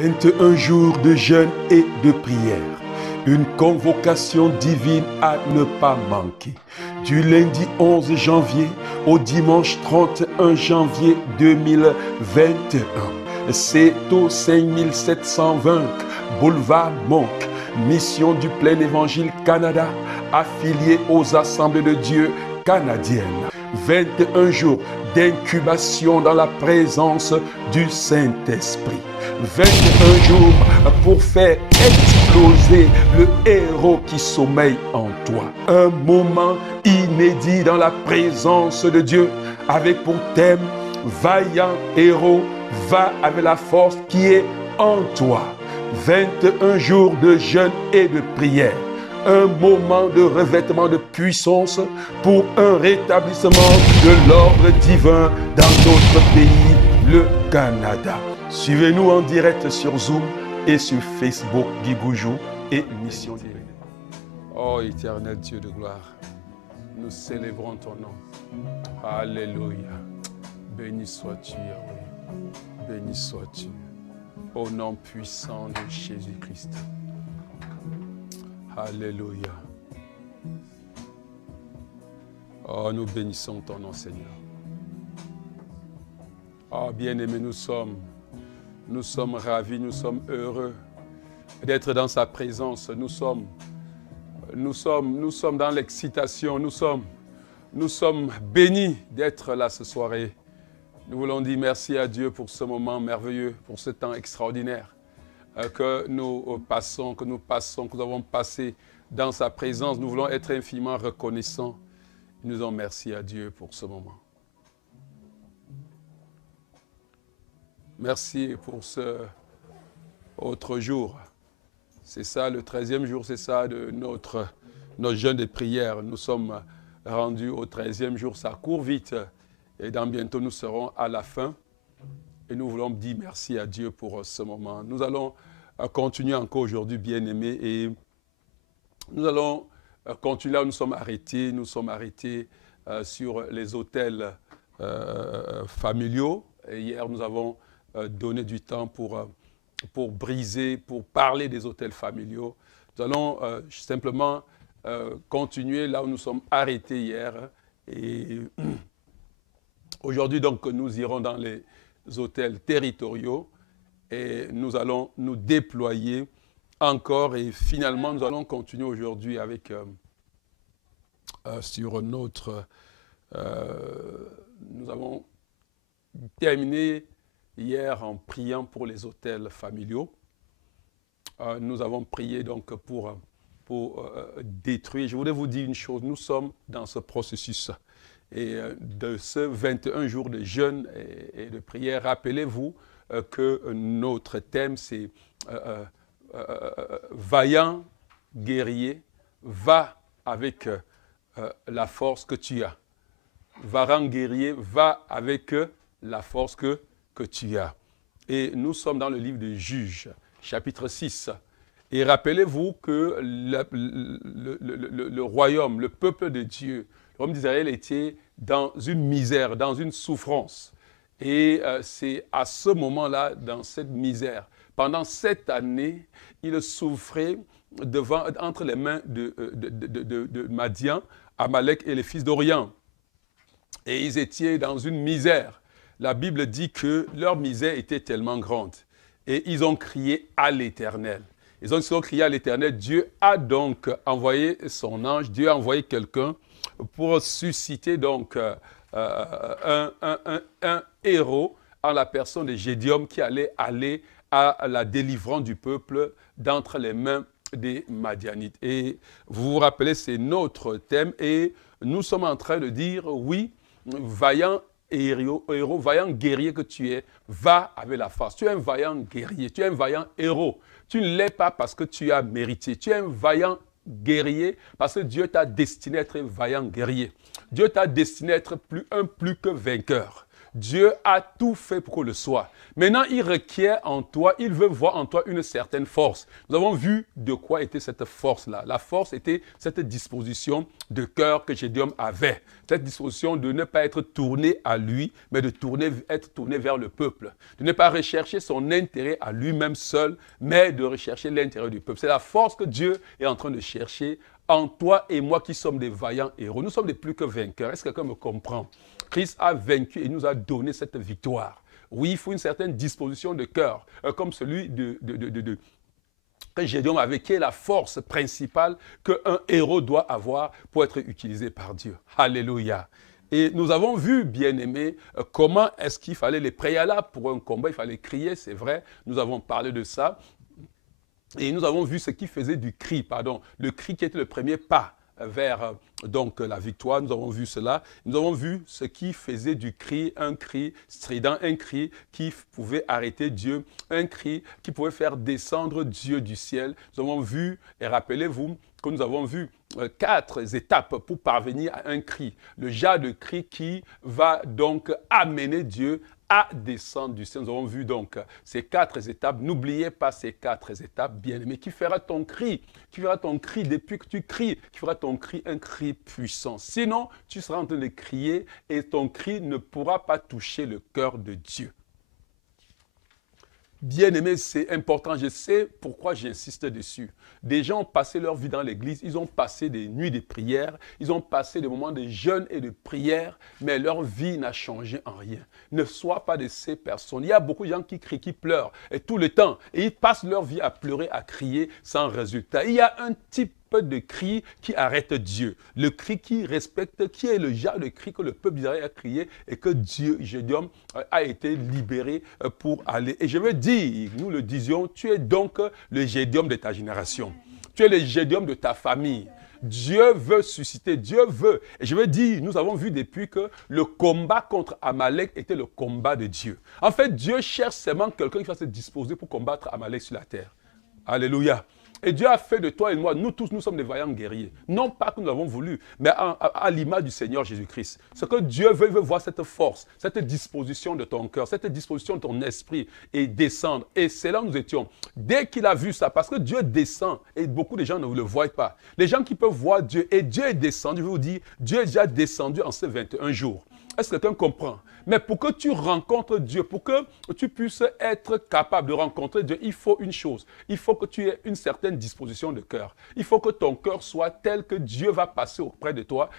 21 jours de jeûne et de prière. Une convocation divine à ne pas manquer. Du lundi 11 janvier au dimanche 31 janvier 2021. C'est au 5720 Boulevard Monk, Mission du Plein Évangile Canada, affilié aux Assemblées de Dieu canadiennes. 21 jours d'incubation dans la présence du Saint-Esprit. 21 jours pour faire exploser le héros qui sommeille en toi. Un moment inédit dans la présence de Dieu avec pour thème « Vaillant héros, va avec la force qui est en toi ». 21 jours de jeûne et de prière. Un moment de revêtement de puissance pour un rétablissement de l'ordre divin dans notre pays, le Canada. Suivez-nous en direct sur Zoom et sur Facebook, Guy Goujou et Mission Divine. Oh éternel Dieu de gloire, nous célébrons ton nom. Alléluia. Béni sois-tu, Yahweh. Béni sois-tu. Au nom puissant de Jésus-Christ. Alléluia. Oh, nous bénissons ton nom, Seigneur. Oh, bien-aimés, nous sommes ravis, nous sommes heureux d'être dans sa présence. Nous sommes dans l'excitation. Nous sommes bénis d'être là ce soir. Et nous voulons dire merci à Dieu pour ce moment merveilleux, pour ce temps extraordinaire que nous avons passé dans sa présence. Nous voulons être infiniment reconnaissants. Nous disons merci à Dieu pour ce moment. Merci pour ce autre jour. C'est ça, le 13e jour, c'est ça de notre jeûne de prière. Nous sommes rendus au 13e jour, ça court vite. Et dans bientôt, nous serons à la fin. Et nous voulons dire merci à Dieu pour ce moment. Nous allons continuer encore aujourd'hui, bien-aimés. Et nous allons continuer là où nous sommes arrêtés. Nous sommes arrêtés sur les hôtels familiaux. Et hier, nous avons donné du temps pour briser, pour parler des hôtels familiaux. Nous allons simplement continuer là où nous sommes arrêtés hier. Et aujourd'hui, donc, nous irons dans les hôtels territoriaux et nous allons nous déployer encore. Et finalement, nous allons continuer aujourd'hui avec sur notre... nous avons terminé hier en priant pour les hôtels familiaux. Nous avons prié donc pour détruire. Je voudrais vous dire une chose, nous sommes dans ce processus. Et de ce 21 jours de jeûne et de prière, rappelez-vous que notre thème c'est vaillant guerrier, va avec la force que tu as. Vaillant guerrier, va avec la force que tu as. Et nous sommes dans le livre de Juges, chapitre 6. Et rappelez-vous que le royaume, le peuple de Dieu, le royaume d'Israël était dans une misère, dans une souffrance. Et c'est à ce moment-là, dans cette misère, pendant 7 années, il souffrait entre les mains de Madian, Amalek et les fils d'Orient. Et ils étaient dans une misère. La Bible dit que leur misère était tellement grande. Et ils ont crié à l'Éternel. Ils ont crié à l'Éternel. Dieu a donc envoyé son ange, Dieu a envoyé quelqu'un pour susciter donc un héros en la personne de Gédéon qui allait aller à la délivrance du peuple d'entre les mains des Madianites. Et vous vous rappelez, c'est notre thème et nous sommes en train de dire, oui, vaillant héros, vaillant guerrier que tu es, va avec la force. Tu es un vaillant guerrier, tu es un vaillant héros. Tu ne l'es pas parce que tu as mérité. Tu es un vaillant guerrier parce que Dieu t'a destiné à être un vaillant guerrier. Dieu t'a destiné à être plus que vainqueur. Dieu a tout fait pour qu'on le soit. Maintenant, il requiert en toi, il veut voir en toi une certaine force. Nous avons vu de quoi était cette force-là. La force était cette disposition de cœur que Gédéon avait. Cette disposition de ne pas être tourné à lui, mais de être tourné vers le peuple. De ne pas rechercher son intérêt à lui-même seul, mais de rechercher l'intérêt du peuple. C'est la force que Dieu est en train de chercher en toi et moi qui sommes des vaillants héros. Nous sommes des plus que vainqueurs. Est-ce que quelqu'un me comprend? Christ a vaincu et nous a donné cette victoire. Oui, il faut une certaine disposition de cœur, comme celui que Gédéon avait, qui est la force principale qu'un héros doit avoir pour être utilisé par Dieu. Alléluia. Et nous avons vu, bien-aimés, comment est-ce qu'il fallait les préalables pour un combat. Il fallait crier, c'est vrai. Nous avons parlé de ça. Et nous avons vu ce qui faisait du cri, pardon, le cri qui était le premier pas vers donc la victoire. Nous avons vu cela. Nous avons vu ce qui faisait du cri, un cri strident, un cri qui pouvait arrêter Dieu, un cri qui pouvait faire descendre Dieu du ciel. Nous avons vu, et rappelez-vous que nous avons vu 4 étapes pour parvenir à un cri. Le genre de cri qui va donc amener Dieu à descendre du ciel. Nous avons vu donc ces 4 étapes. N'oubliez pas ces 4 étapes, bien-aimés, qui fera ton cri. Qui fera ton cri depuis que tu cries. Qui fera ton cri un cri puissant. Sinon, tu seras en train de crier et ton cri ne pourra pas toucher le cœur de Dieu. Bien-aimé, c'est important. Je sais pourquoi j'insiste dessus. Des gens ont passé leur vie dans l'église, ils ont passé des nuits de prière, ils ont passé des moments de jeûne et de prière, mais leur vie n'a changé en rien. Ne sois pas de ces personnes. Il y a beaucoup de gens qui crient, qui pleurent, et tout le temps, et ils passent leur vie à pleurer, à crier sans résultat. Il y a un type de cri qui arrête Dieu. Le cri qui respecte, qui est le genre de cri que le peuple d'Israël a crié et que Dieu, Gédéon, a été libéré pour aller. Et je veux dire, nous le disions, tu es donc le Gédéon de ta génération. Tu es le Gédéon de ta famille. Dieu veut susciter, Dieu veut. Et je veux dire, nous avons vu depuis que le combat contre Amalek était le combat de Dieu. En fait, Dieu cherche seulement quelqu'un qui va se disposer pour combattre Amalek sur la terre. Alléluia. Et Dieu a fait de toi et de moi, nous tous, nous sommes des vaillants guerriers. Non pas que nous l'avons voulu, mais à l'image du Seigneur Jésus-Christ. Ce que Dieu veut, il veut voir cette force, cette disposition de ton cœur, cette disposition de ton esprit et descendre. Et c'est là où nous étions. Dès qu'il a vu ça, parce que Dieu descend, et beaucoup de gens ne le voient pas. Les gens qui peuvent voir Dieu, et Dieu est descendu, je vais vous dire, Dieu est déjà descendu en ces 21 jours. Est-ce que quelqu'un comprend? Mais pour que tu rencontres Dieu, pour que tu puisses être capable de rencontrer Dieu, il faut une chose. Il faut que tu aies une certaine disposition de cœur. Il faut que ton cœur soit tel que Dieu va passer auprès de toi,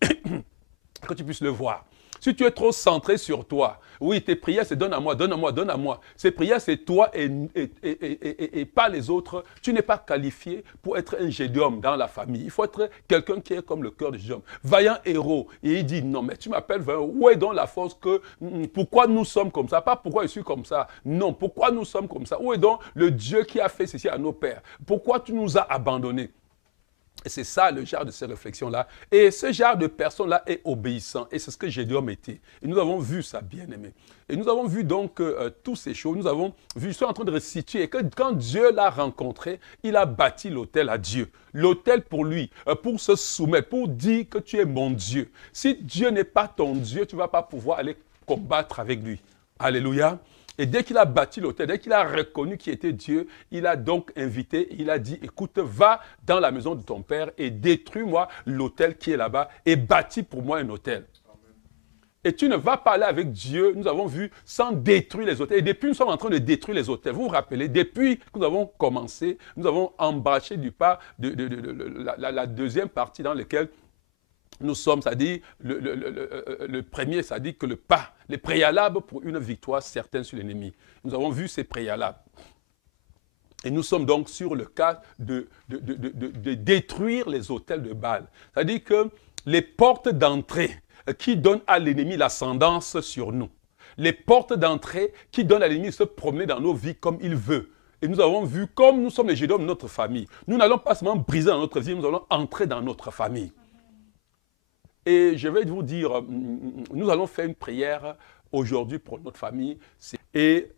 que tu puisses le voir. Si tu es trop centré sur toi, oui, tes prières, c'est donne à moi, donne à moi, donne à moi. Ces prières, c'est toi et pas les autres. Tu n'es pas qualifié pour être un Gédéon dans la famille. Il faut être quelqu'un qui est comme le cœur de Gédéon. Vaillant héros. Et il dit, non, mais tu m'appelles vaillant. Où est donc la force que, pourquoi nous sommes comme ça? Pas pourquoi je suis comme ça. Non, pourquoi nous sommes comme ça? Où est donc le Dieu qui a fait ceci à nos pères? Pourquoi tu nous as abandonnés? Et c'est ça le genre de ces réflexions-là. Et ce genre de personne-là est obéissant. Et c'est ce que Gédéon était. Et nous avons vu ça, bien aimé. Et nous avons vu donc toutes ces choses. Nous avons vu, je suis en train de restituer que quand Dieu l'a rencontré, il a bâti l'autel à Dieu. L'autel pour lui, pour se soumettre, pour dire que tu es mon Dieu. Si Dieu n'est pas ton Dieu, tu ne vas pas pouvoir aller combattre avec lui. Alléluia. Et dès qu'il a bâti l'autel, dès qu'il a reconnu qui était Dieu, il a donc invité, il a dit, écoute, va dans la maison de ton père et détruis-moi l'autel qui est là-bas et bâtis pour moi un autel. Et tu ne vas pas aller avec Dieu, nous avons vu, sans détruire les autels. Et depuis, nous sommes en train de détruire les autels. Vous vous rappelez, depuis que nous avons commencé, nous avons embrassé du pas la deuxième partie dans laquelle nous sommes, c'est-à-dire, le premier, c'est-à-dire que le pas, les préalables pour une victoire certaine sur l'ennemi. Nous avons vu ces préalables. Et nous sommes donc sur le cas de détruire les autels de Baal. C'est-à-dire que les portes d'entrée qui donnent à l'ennemi l'ascendance sur nous. Les portes d'entrée qui donnent à l'ennemi de se promener dans nos vies comme il veut. Et nous avons vu, comme nous sommes les Gédéons de notre famille, nous n'allons pas seulement briser dans notre vie, nous allons entrer dans notre famille. Et je vais vous dire, nous allons faire une prière aujourd'hui pour notre famille. Et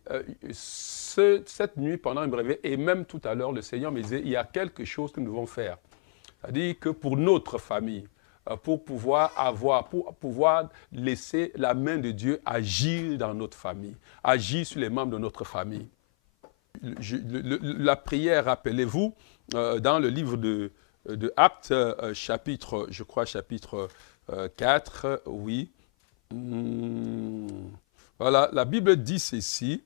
cette nuit, pendant un réveil, et même tout à l'heure, le Seigneur me disait, il y a quelque chose que nous devons faire. C'est-à-dire que pour notre famille, pour pouvoir laisser la main de Dieu agir dans notre famille, agir sur les membres de notre famille. La prière, rappelez-vous, dans le livre de Actes, chapitre 4, oui. Voilà, la Bible dit ceci.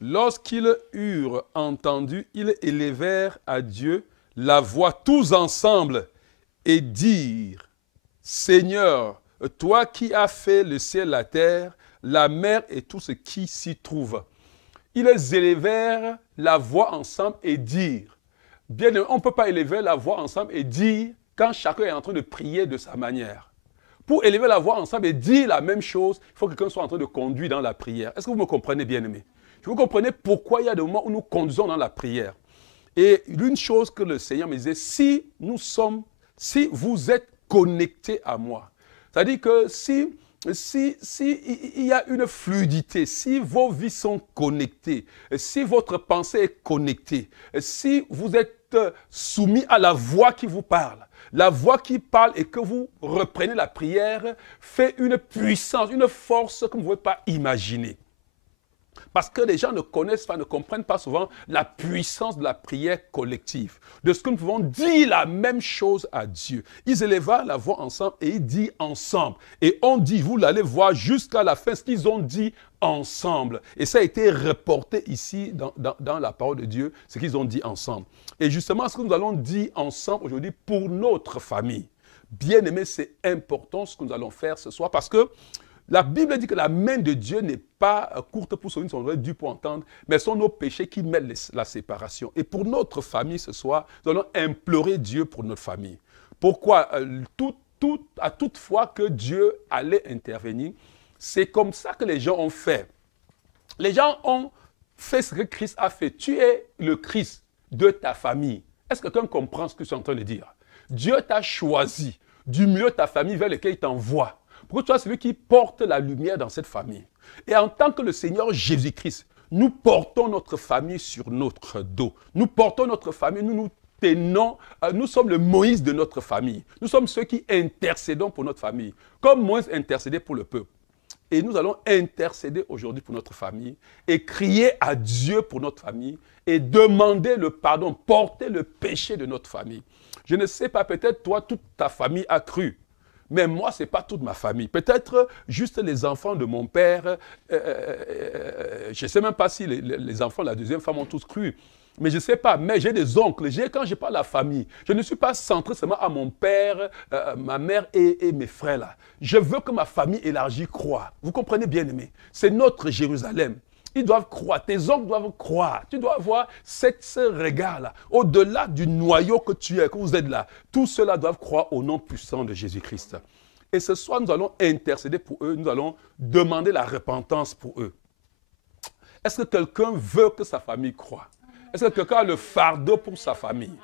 Lorsqu'ils eurent entendu, ils élevèrent à Dieu la voix tous ensemble et dirent, Seigneur, toi qui as fait le ciel, la terre, la mer et tout ce qui s'y trouve. Ils élevèrent la voix ensemble et dirent. Bien, on ne peut pas élever la voix ensemble et dire quand chacun est en train de prier de sa manière. Pour élever la voix ensemble et dire la même chose, il faut que quelqu'un soit en train de conduire dans la prière. Est-ce que vous me comprenez, bien-aimés? Vous comprenez pourquoi il y a des moments où nous conduisons dans la prière. Et l'une chose que le Seigneur me disait, si vous êtes connectés à moi, c'est-à-dire que si il y a une fluidité, si vos vies sont connectées, si votre pensée est connectée, si vous êtes soumis à la voix qui vous parle, la voix qui parle et que vous reprenez la prière fait une puissance, une force que vous ne pouvez pas imaginer. Parce que les gens ne connaissent pas, ne comprennent pas souvent la puissance de la prière collective. De ce que nous pouvons dire la même chose à Dieu. Ils élèvent la voix ensemble et ils disent ensemble. Et on dit, vous l'allez voir jusqu'à la fin, ce qu'ils ont dit ensemble. Et ça a été reporté ici dans la parole de Dieu, ce qu'ils ont dit ensemble. Et justement, ce que nous allons dire ensemble aujourd'hui pour notre famille. Bien aimé, c'est important ce que nous allons faire ce soir parce que la Bible dit que la main de Dieu n'est pas courte pour sauver, son oreille dure pour entendre, mais ce sont nos péchés qui mettent la séparation. Et pour notre famille ce soir, nous allons implorer Dieu pour notre famille. Pourquoi? À toute fois que Dieu allait intervenir, c'est comme ça que les gens ont fait. Les gens ont fait ce que Christ a fait. Tu es le Christ de ta famille. Est-ce que quelqu'un comprend ce que je suis en train de dire? Dieu t'a choisi du milieu de ta famille vers lequel il t'envoie. Pour que tu sois celui qui porte la lumière dans cette famille. Et en tant que le Seigneur Jésus-Christ, nous portons notre famille sur notre dos. Nous portons notre famille, nous sommes le Moïse de notre famille. Nous sommes ceux qui intercédons pour notre famille. Comme Moïse intercédait pour le peuple. Et nous allons intercéder aujourd'hui pour notre famille et crier à Dieu pour notre famille et demander le pardon, porter le péché de notre famille. Je ne sais pas, peut-être toi, toute ta famille a cru. Mais moi, ce n'est pas toute ma famille. Peut-être juste les enfants de mon père. Je ne sais même pas si les enfants de la deuxième femme ont tous cru. Mais je ne sais pas. Mais j'ai des oncles. Quand je parle de la famille, je ne suis pas centré seulement à mon père, ma mère et mes frères là. Je veux que ma famille élargie croie. Vous comprenez bien, aimé? C'est notre Jérusalem. Ils doivent croire, tes oncles doivent croire. Tu dois avoir ce regard-là. Au-delà du noyau que tu es, que vous êtes là, tous ceux-là doivent croire au nom puissant de Jésus-Christ. Et ce soir, nous allons intercéder pour eux, nous allons demander la repentance pour eux. Est-ce que quelqu'un veut que sa famille croie? Est-ce que quelqu'un a le fardeau pour sa famille?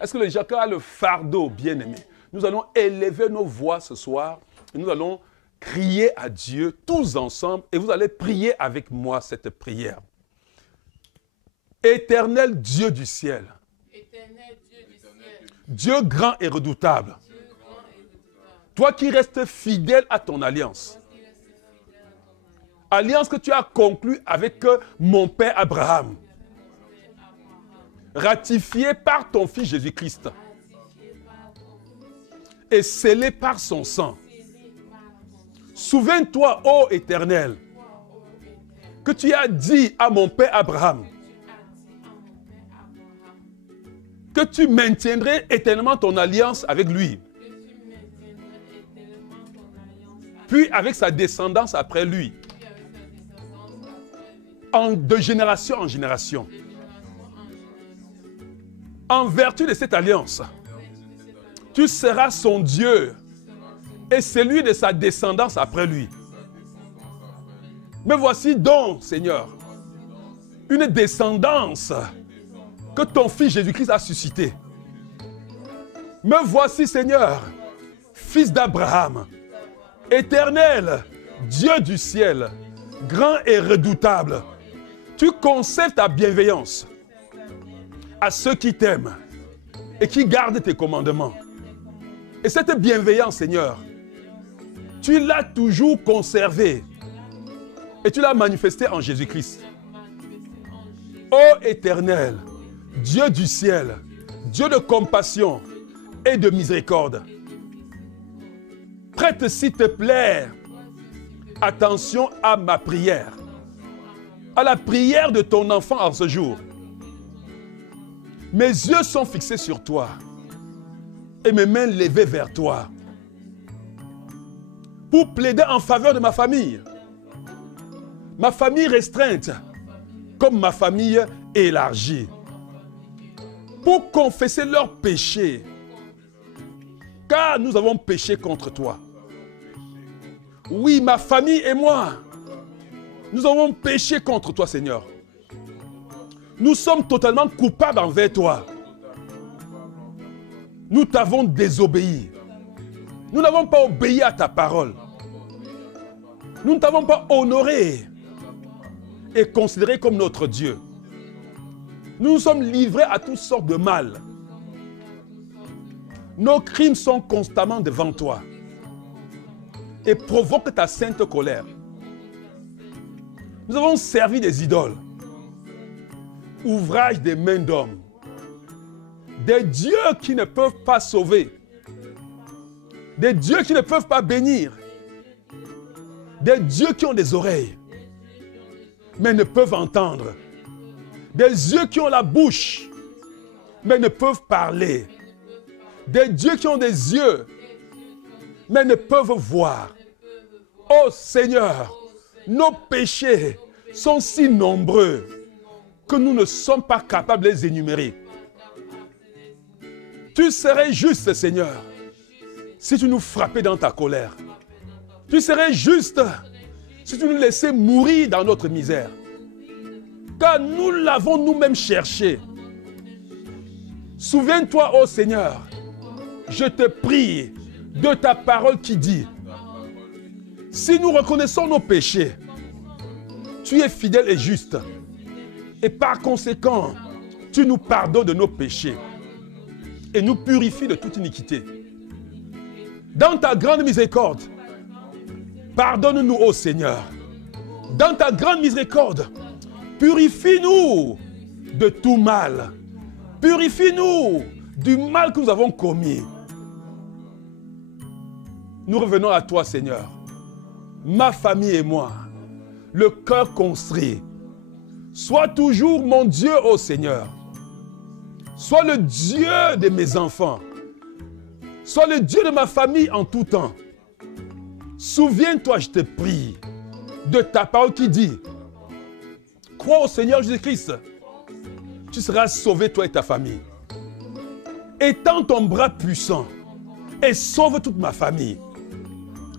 Est-ce que quelqu'un a le fardeau, bien-aimé? Nous allons élever nos voix ce soir et nous allons crier à Dieu tous ensemble et vous allez prier avec moi cette prière. Éternel Dieu du ciel, Dieu grand et redoutable, toi qui restes fidèle à ton alliance, alliance que tu as conclue avec mon père Abraham, ratifiée par ton fils Jésus-Christ et scellée par son sang. Souviens-toi, ô Éternel, que tu as dit à mon père Abraham que tu maintiendrais éternellement ton alliance avec lui, puis avec sa descendance après lui, de génération en génération. En vertu de cette alliance, tu seras son Dieu et celui de sa descendance après lui. Mais voici donc, Seigneur, une descendance que ton fils Jésus-Christ a suscitée. Me voici, Seigneur, fils d'Abraham, éternel, Dieu du ciel, grand et redoutable. Tu conserves ta bienveillance à ceux qui t'aiment et qui gardent tes commandements. Et cette bienveillance, Seigneur, tu l'as toujours conservée. Et tu l'as manifestée en Jésus-Christ. Ô Éternel, Dieu du ciel, Dieu de compassion et de miséricorde, prête s'il te plaît attention à ma prière, à la prière de ton enfant en ce jour. Mes yeux sont fixés sur toi et mes mains levées vers toi pour plaider en faveur de ma famille restreinte comme ma famille élargie, pour confesser leurs péchés, car nous avons péché contre toi. Oui, ma famille et moi, nous avons péché contre toi, Seigneur. Nous sommes totalement coupables envers toi. Nous t'avons désobéi. Nous n'avons pas obéi à ta parole. Nous ne t'avons pas honoré et considéré comme notre Dieu. Nous nous sommes livrés à toutes sortes de mal. Nos crimes sont constamment devant toi et provoquent ta sainte colère. Nous avons servi des idoles, ouvrage des mains d'hommes, des dieux qui ne peuvent pas sauver, des dieux qui ne peuvent pas bénir, des dieux qui ont des oreilles, mais ne peuvent entendre, des yeux qui ont la bouche, mais ne peuvent parler, des dieux qui ont des yeux, mais ne peuvent voir. Oh Seigneur, nos péchés sont si nombreux que nous ne sommes pas capables de les énumérer. Tu serais juste, Seigneur, si tu nous frappais dans ta colère. Tu serais juste si tu nous laissais mourir dans notre misère. Car nous l'avons nous-mêmes cherché. Souviens-toi, ô Seigneur, je te prie de ta parole qui dit, si nous reconnaissons nos péchés, tu es fidèle et juste. Et par conséquent, tu nous pardonnes de nos péchés et nous purifies de toute iniquité. Dans ta grande miséricorde, pardonne-nous, ô Seigneur. Dans ta grande miséricorde, purifie-nous de tout mal. Purifie-nous du mal que nous avons commis. Nous revenons à toi, Seigneur. Ma famille et moi, le cœur construit. Sois toujours mon Dieu, ô Seigneur. Sois le Dieu de mes enfants. Sois le Dieu de ma famille en tout temps. Souviens-toi, je te prie, de ta parole qui dit, crois au Seigneur Jésus-Christ, tu seras sauvé, toi et ta famille. Étends ton bras puissant et sauve toute ma famille.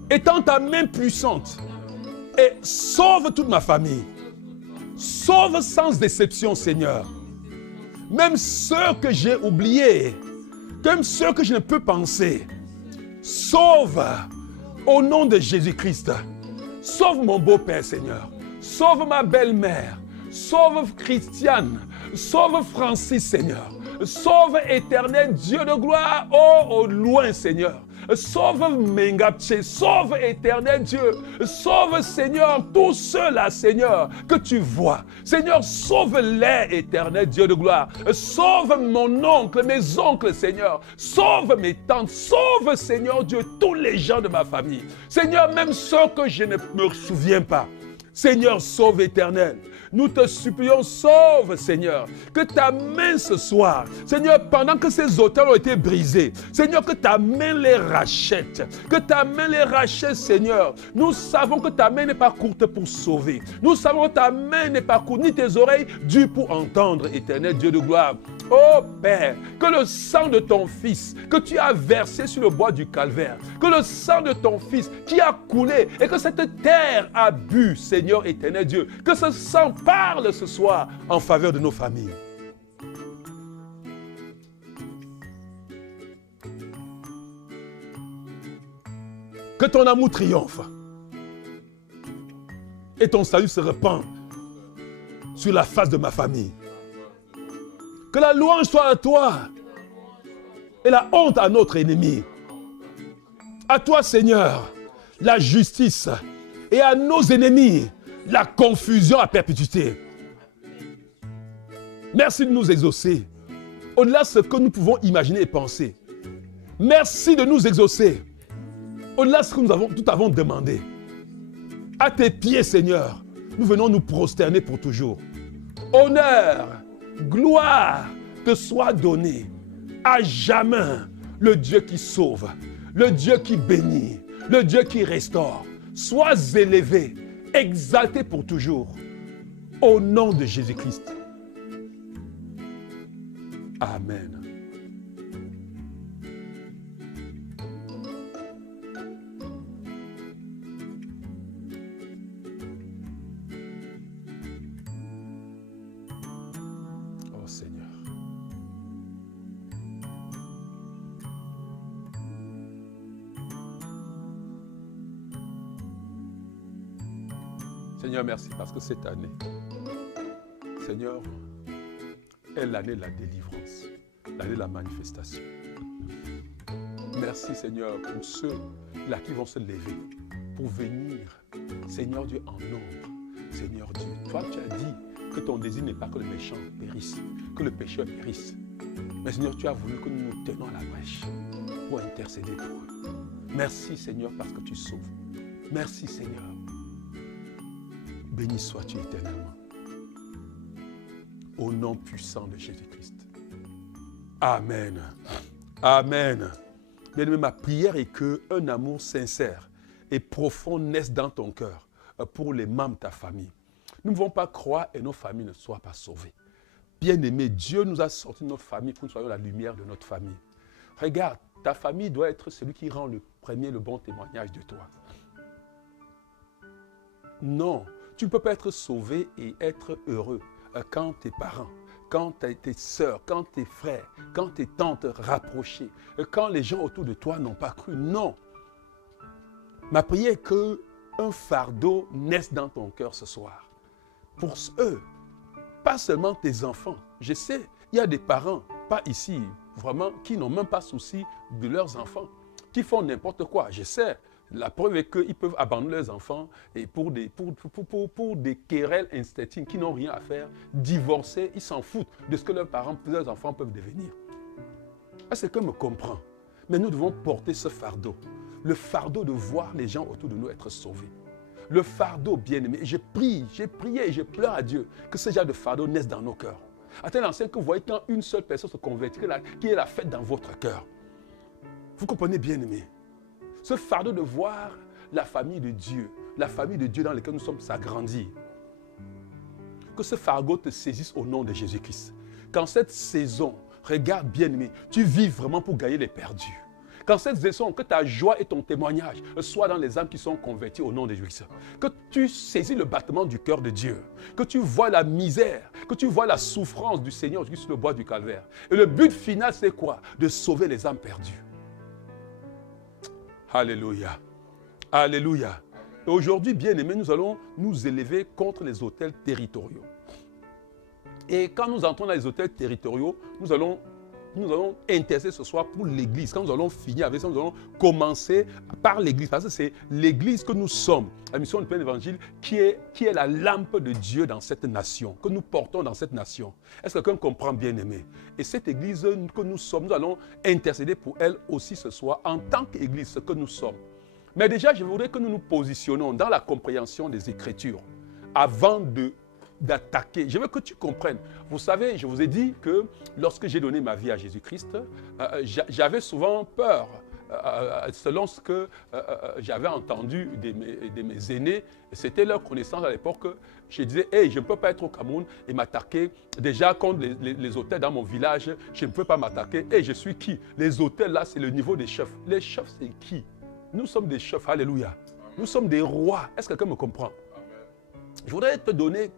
Étends ta main puissante et sauve toute ma famille. Sauve sans déception, Seigneur. Même ceux que j'ai oubliés, même ceux que je ne peux penser. Sauve au nom de Jésus-Christ. Sauve mon beau-père, Seigneur. Sauve ma belle-mère. Sauve Christiane. Sauve Francis, Seigneur. Sauve éternel Dieu de gloire, oh, au loin, Seigneur. Sauve Mengapche, sauve éternel Dieu. Sauve, Seigneur, tous ceux-là, Seigneur, que tu vois. Seigneur, sauve-les, éternel Dieu de gloire. Sauve mon oncle, mes oncles, Seigneur. Sauve mes tantes. Sauve, Seigneur Dieu, tous les gens de ma famille. Seigneur, même ceux que je ne me souviens pas. Seigneur, sauve éternel. Nous te supplions, sauve, Seigneur, que ta main ce soir, Seigneur, pendant que ces autels ont été brisés, Seigneur, que ta main les rachète, que ta main les rachète, Seigneur. Nous savons que ta main n'est pas courte pour sauver. Nous savons que ta main n'est pas courte, ni tes oreilles dues pour entendre, éternel Dieu de gloire. Oh Père, que le sang de ton Fils, que tu as versé sur le bois du calvaire, que le sang de ton Fils qui a coulé et que cette terre a bu, Seigneur éternel Dieu, que ce sang parle ce soir en faveur de nos familles. Que ton amour triomphe et ton salut se répand sur la face de ma famille. Que la louange soit à toi et la honte à notre ennemi. À toi, Seigneur, la justice. Et à nos ennemis, la confusion à perpétuité. Merci de nous exaucer. Au-delà de ce que nous pouvons imaginer et penser. Merci de nous exaucer. Au-delà de ce que nous avons demandé. À tes pieds, Seigneur, nous venons nous prosterner pour toujours. Honneur, gloire te soit donnée à jamais. Le Dieu qui sauve, le Dieu qui bénit, le Dieu qui restaure. Sois élevé, exalté pour toujours. Au nom de Jésus-Christ. Amen. Oh Seigneur. Seigneur, merci parce que cette année, Seigneur, est l'année de la délivrance, l'année de la manifestation. Merci Seigneur pour ceux-là qui vont se lever, pour venir, Seigneur Dieu, en nombre. Seigneur Dieu, toi tu as dit que ton désir n'est pas que le méchant périsse, que le pécheur périsse. Mais Seigneur, tu as voulu que nous nous tenions à la brèche pour intercéder pour eux. Merci Seigneur parce que tu sauves. Merci Seigneur. Béni sois-tu éternellement. Au nom puissant de Jésus-Christ. Amen. Amen. Bien-aimé, ma prière est qu'un amour sincère et profond naisse dans ton cœur pour les membres de ta famille. Nous ne pouvons pas croire et nos familles ne soient pas sauvées. Bien-aimé, Dieu nous a sorti de notre famille pour que nous soyons la lumière de notre famille. Regarde, ta famille doit être celui qui rend le premier le bon témoignage de toi. Non, tu ne peux pas être sauvé et être heureux quand tes parents, quand tes sœurs, quand tes frères, quand tes tantes rapprochées, quand les gens autour de toi n'ont pas cru. Non. Ma prière est qu'un fardeau naisse dans ton cœur ce soir. Pour eux, pas seulement tes enfants. Je sais, il y a des parents, pas ici, vraiment, qui n'ont même pas souci de leurs enfants, qui font n'importe quoi. Je sais. La preuve est qu'ils peuvent abandonner leurs enfants et pour des querelles instinctives qui n'ont rien à faire, divorcer, ils s'en foutent de ce que leurs enfants peuvent devenir. Est-ce que me comprend? Mais nous devons porter ce fardeau. Le fardeau de voir les gens autour de nous être sauvés. Le fardeau bien-aimé. J'ai prié et je pleure à Dieu que ce genre de fardeau naisse dans nos cœurs. À tel enseigne que vous voyez quand une seule personne se convertit, qui est la fête dans votre cœur. Vous comprenez bien-aimé? Ce fardeau de voir la famille de Dieu dans laquelle nous sommes s'agrandir. Que ce fardeau te saisisse au nom de Jésus-Christ. Qu'en cette saison, regarde bien-aimé, tu vis vraiment pour gagner les perdus. Qu'en cette saison, que ta joie et ton témoignage soient dans les âmes qui sont converties au nom de Jésus-Christ. Que tu saisis le battement du cœur de Dieu. Que tu vois la misère, que tu vois la souffrance du Seigneur sur le bois du calvaire. Et le but final, c'est quoi? De sauver les âmes perdues. Alléluia. Alléluia. Et aujourd'hui, bien-aimés, nous allons nous élever contre les autels territoriaux. Et quand nous entrons dans les autels territoriaux, nous allons intercéder ce soir pour l'Église. Quand nous allons finir avec ça, nous allons commencer par l'Église. Parce que c'est l'Église que nous sommes, la mission du plein évangile, qui est la lampe de Dieu dans cette nation, que nous portons dans cette nation. Est-ce que quelqu'un comprend, bien-aimé? Et cette Église que nous sommes, nous allons intercéder pour elle aussi ce soir, en tant qu'Église, ce que nous sommes. Mais déjà, je voudrais que nous nous positionnons dans la compréhension des Écritures, avant d'attaquer. Je veux que tu comprennes. Vous savez, je vous ai dit que lorsque j'ai donné ma vie à Jésus-Christ, j'avais souvent peur, selon ce que j'avais entendu de mes aînés. C'était leur connaissance à l'époque. Je disais, hey, je ne peux pas être au Cameroun et m'attaquer. Déjà, contre les hôtels dans mon village, je ne peux pas m'attaquer. Et je suis qui? Les hôtels, là, c'est le niveau des chefs. Les chefs, c'est qui? Nous sommes des chefs, alléluia. Nous sommes des rois. Est-ce que quelqu'un me comprend? Je voudrais te donner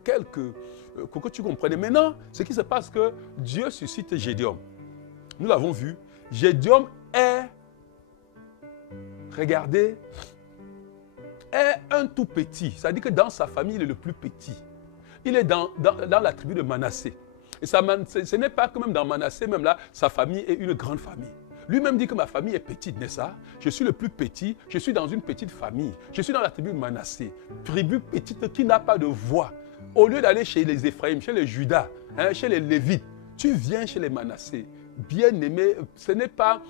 pour que tu comprennes. Maintenant, ce qui se passe, que Dieu suscite Gédéon. Nous l'avons vu. Gédéon est, regardez, est un tout petit. C'est-à-dire que dans sa famille, il est le plus petit. Il est dans la tribu de Manassé. Et ce n'est pas que même dans Manassé, même là, sa famille est une grande famille. Lui-même dit que ma famille est petite, n'est-ce pas? Je suis le plus petit, je suis dans une petite famille. Je suis dans la tribu de Manassé, tribu petite qui n'a pas de voix. Au lieu d'aller chez les Éphraïm, chez les Judas, hein, chez les Lévites, tu viens chez les Manassé. Bien-aimé, ce n'est pas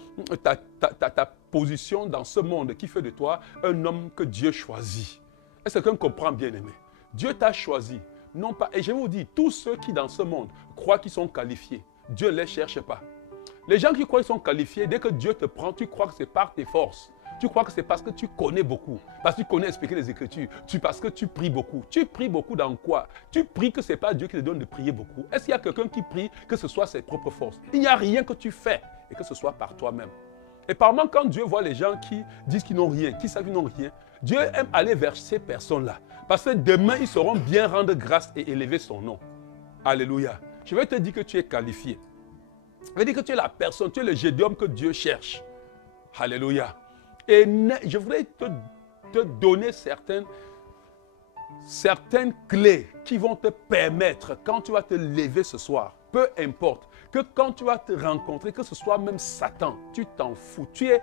ta position dans ce monde qui fait de toi un homme que Dieu choisit. Est-ce que quelqu'un comprend, bien-aimé? Dieu t'a choisi. Non pas, et je vous dis, tous ceux qui dans ce monde croient qu'ils sont qualifiés, Dieu ne les cherche pas. Les gens qui croient qu'ils sont qualifiés, dès que Dieu te prend, tu crois que c'est par tes forces. Tu crois que c'est parce que tu connais beaucoup, parce que tu connais expliquer les Écritures, parce que tu pries beaucoup. Tu pries beaucoup dans quoi? Tu pries que ce n'est pas Dieu qui te donne de prier beaucoup. Est-ce qu'il y a quelqu'un qui prie que ce soit ses propres forces? Il n'y a rien que tu fais et que ce soit par toi-même. Et par moment, quand Dieu voit les gens qui disent qu'ils n'ont rien, qui savent qu'ils n'ont rien, Dieu aime aller vers ces personnes-là. Parce que demain, ils sauront bien rendre grâce et élever son nom. Alléluia. Je vais te dire que tu es qualifié. Je vais dire que tu es la personne, tu es le Gédéon que Dieu cherche. Alléluia. Et je voudrais te donner certaines clés qui vont te permettre, quand tu vas te lever ce soir, peu importe, que quand tu vas te rencontrer, que ce soit même Satan, tu t'en fous. Tu es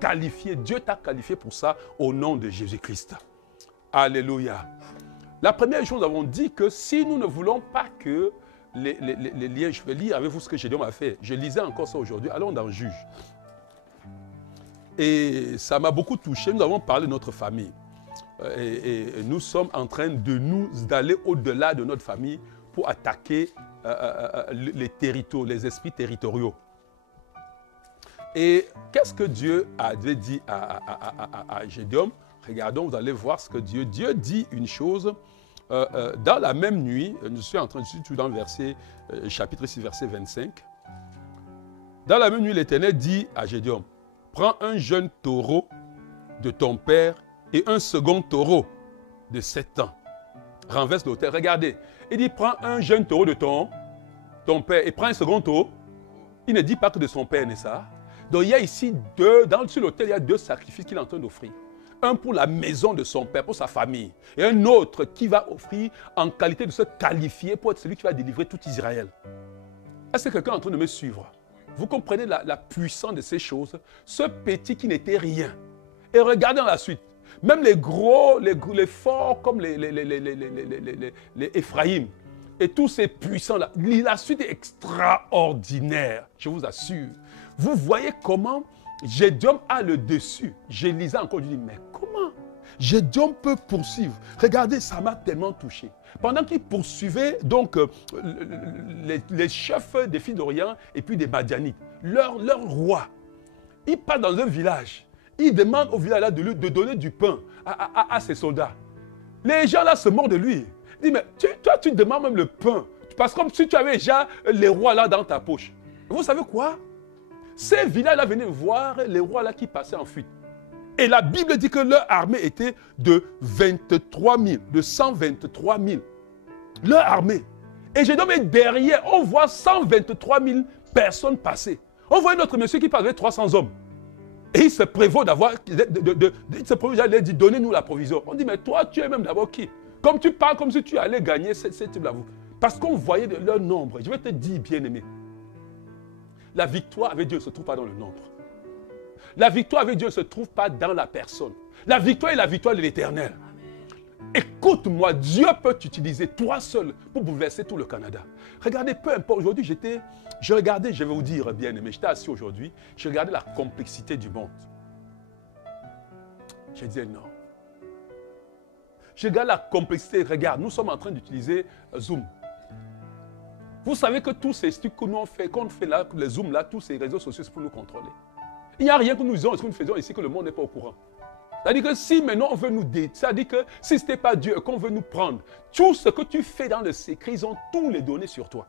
qualifié. Dieu t'a qualifié pour ça au nom de Jésus-Christ. Alléluia. La première chose, nous avons dit que si nous ne voulons pas que les liens, je vais lire avec vous ce que Gédéon a fait. Je lisais encore ça aujourd'hui. Allons dans Juge. Et ça m'a beaucoup touché. Nous avons parlé de notre famille. Et nous sommes en train d'aller au-delà de notre famille pour attaquer les territoires, les esprits territoriaux. Et qu'est-ce que Dieu avait dit à Gédéon? Regardons, vous allez voir ce que Dieu dit une chose. Dans la même nuit, je suis dans le chapitre 6, verset 25. Dans la même nuit, l'Éternel dit à Gédéon, prends un jeune taureau de ton père et un second taureau de 7 ans. Renverse l'autel. Regardez. Il dit, prends un jeune taureau de ton père et prends un second taureau. Il ne dit pas que de son père, n'est-ce pas? Donc il y a ici sur l'autel, il y a 2 sacrifices qu'il est en train d'offrir. Un pour la maison de son père, pour sa famille. Et un autre qui va offrir en qualité de se qualifier pour être celui qui va délivrer tout Israël. Est-ce que quelqu'un est en train de me suivre? Vous comprenez la puissance de ces choses? Ce petit qui n'était rien. Et regardez dans la suite. Même les gros, les forts comme les Éphraïm et tous ces puissants-là, la suite est extraordinaire, je vous assure. Vous voyez comment Gédéon a le dessus. Je lisais encore, je dis, mais comment Gédéon peut poursuivre? Regardez, ça m'a tellement touché. Pendant qu'il poursuivait donc les chefs des filles d'Orient et puis des Madianites, leur roi, il part dans un village. Il demande au village là de donner du pain à ses soldats. Les gens là se moquent de lui. Il dit, mais toi tu demandes même le pain. Parce que comme si tu avais déjà les rois là dans ta poche. Vous savez quoi? Ces villages là venaient voir les rois là qui passaient en fuite. Et la Bible dit que leur armée était de 23 000, de 123 000. Leur armée. Et je dis, derrière, on voit 123 000 personnes passer. On voit notre monsieur qui passe avec 300 hommes. Et il se prévaut d'avoir, il se prévaut d'aller dire, donnez-nous la provision. On dit, mais toi, tu es même d'abord qui? Comme tu parles comme si tu allais gagner cette type-là. Parce qu'on voyait leur nombre. Je vais te dire, bien-aimé, la victoire avec Dieu ne se trouve pas dans le nombre. La victoire avec Dieu ne se trouve pas dans la personne. La victoire est la victoire de l'Éternel. Écoute-moi, Dieu peut t'utiliser toi seul pour bouleverser tout le Canada. Regardez, peu importe, aujourd'hui je regardais, je vais vous dire bien aimé, j'étais assis aujourd'hui, je regardais la complexité du monde. Je disais non. Je regarde la complexité, regarde, nous sommes en train d'utiliser Zoom. Vous savez que tous ces trucs que nous on fait, qu'on fait là, les Zoom là, tous ces réseaux sociaux, c'est pour nous contrôler. Il n'y a rien que nous faisons, ce que nous faisons ici que le monde n'est pas au courant. C'est-à-dire que si maintenant on veut nous détruire, c'est-à-dire que si ce n'était pas Dieu qu'on veut nous prendre, tout ce que tu fais dans le secret, ils ont tous les données sur toi.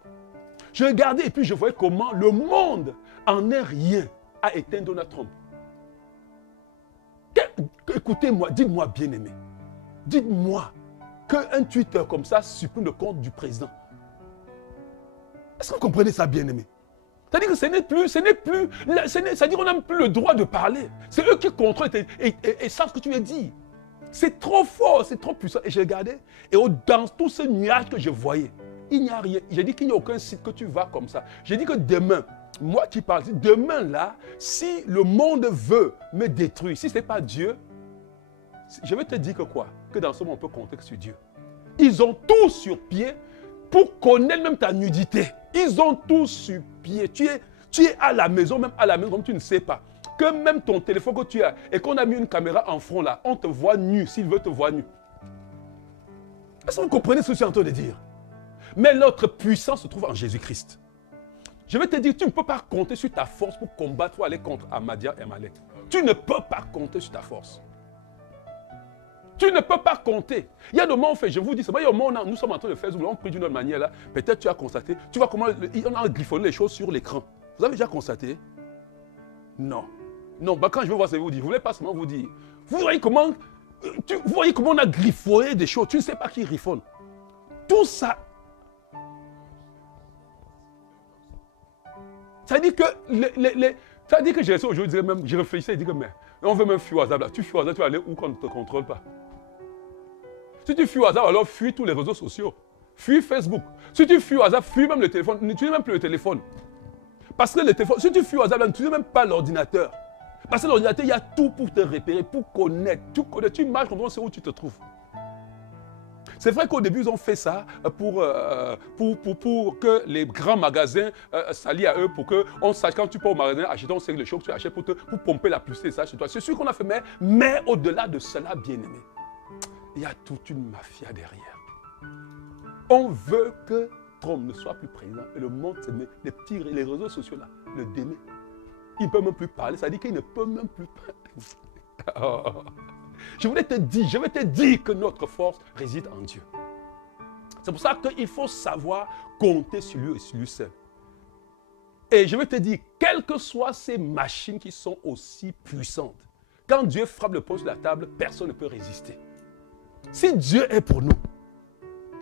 Je regardais et puis je voyais comment le monde en est rien à éteindre Donald Trump. Écoutez-moi, dites-moi bien aimé, dites-moi qu'un Twitter comme ça supprime le compte du président. Est-ce que vous comprenez ça bien aimé? C'est-à-dire que c'est-à-dire qu'on n'a plus le droit de parler. C'est eux qui contrôlent et savent ce que tu veux dire. C'est trop fort, c'est trop puissant. Et je regardais, et dans tout ce nuage que je voyais, il n'y a rien. J'ai dit qu'il n'y a aucun site que tu vas comme ça. J'ai dit que demain, moi qui parle, demain là, si le monde veut me détruire, si ce n'est pas Dieu, je vais te dire que quoi? Que dans ce monde, on peut compter sur Dieu. Ils ont tout sur pied pour connaître même ta nudité. Ils ont tout sur pied. Tu es à la maison, même à la maison, comme tu ne sais pas. Que même ton téléphone que tu as, et qu'on a mis une caméra en front là, on te voit nu, s'il veut te voir nu. Est-ce que vous comprenez ce que je suis en train de dire? Mais notre puissance se trouve en Jésus-Christ. Je vais te dire, tu ne peux pas compter sur ta force pour combattre ou aller contre Amadia et Amalek. Tu ne peux pas compter sur ta force. Tu ne peux pas compter. Il y a des moments où on fait, je vous dis, c'est pas, il y a des moments où nous sommes en train de faire, on prie d'une autre manière là. Peut-être tu as constaté, tu vois comment on a griffonné les choses sur l'écran. Vous avez déjà constaté? Non. Non, bah quand je vais voir ça, je vous dis, vous ne voulez pas seulement vous dire. Vous voyez comment on a griffonné des choses, tu ne sais pas qui griffonne. Tout ça. Ça dit que ça dit que j'ai resté aujourd'hui, je réfléchissais et dis que mais on veut même fuir au hasard là. Tu fuis au hasard, tu vas aller où qu'on ne te contrôle pas. Si tu fuis au hasard, alors fuis tous les réseaux sociaux. Fuis Facebook. Si tu fuis au hasard, fuis même le téléphone. Tu n'es même plus le téléphone. Parce que le téléphone, si tu fuis au hasard, tu n'es même pas l'ordinateur. Parce que l'ordinateur, il y a tout pour te repérer, pour connaître. Tu marches comme on sait où tu te trouves. C'est vrai qu'au début, ils ont fait ça pour que les grands magasins s'allient à eux, pour qu'on sache quand tu pars au magasin acheter, on sait que le choses que tu achètes pour pomper la poussée, ça chez toi. C'est sûr qu'on a fait, mais au-delà de cela, bien-aimé, il y a toute une mafia derrière. On veut que Trump ne soit plus président et le monde se met, les réseaux sociaux là, le démet. Il ne peut même plus parler, ça dit qu'il ne peut même plus parler. Oh. Je vais te dire que notre force réside en Dieu. C'est pour ça qu'il faut savoir compter sur lui et sur lui seul. Et je vais te dire, quelles que soient ces machines qui sont aussi puissantes, quand Dieu frappe le poing sur la table, personne ne peut résister. Si Dieu est pour nous,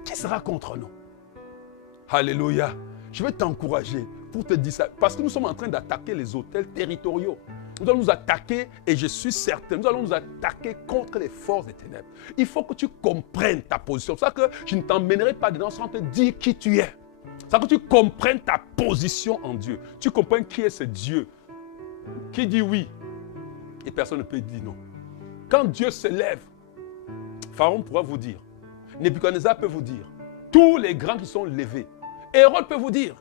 qui sera contre nous? Alléluia. Je vais t'encourager pour te dire ça, parce que nous sommes en train d'attaquer les hôtels territoriaux. Nous allons nous attaquer, et je suis certain, nous allons nous attaquer contre les forces des ténèbres. Il faut que tu comprennes ta position. C'est pour ça que je ne t'emmènerai pas dedans sans te dire qui tu es. C'est ça que tu comprennes ta position en Dieu. Tu comprennes qui est ce Dieu qui dit oui et personne ne peut dire non. Quand Dieu se lève, Pharaon pourra vous dire, Nebuchadnezzar peut vous dire, tous les grands qui sont levés, Hérode peut vous dire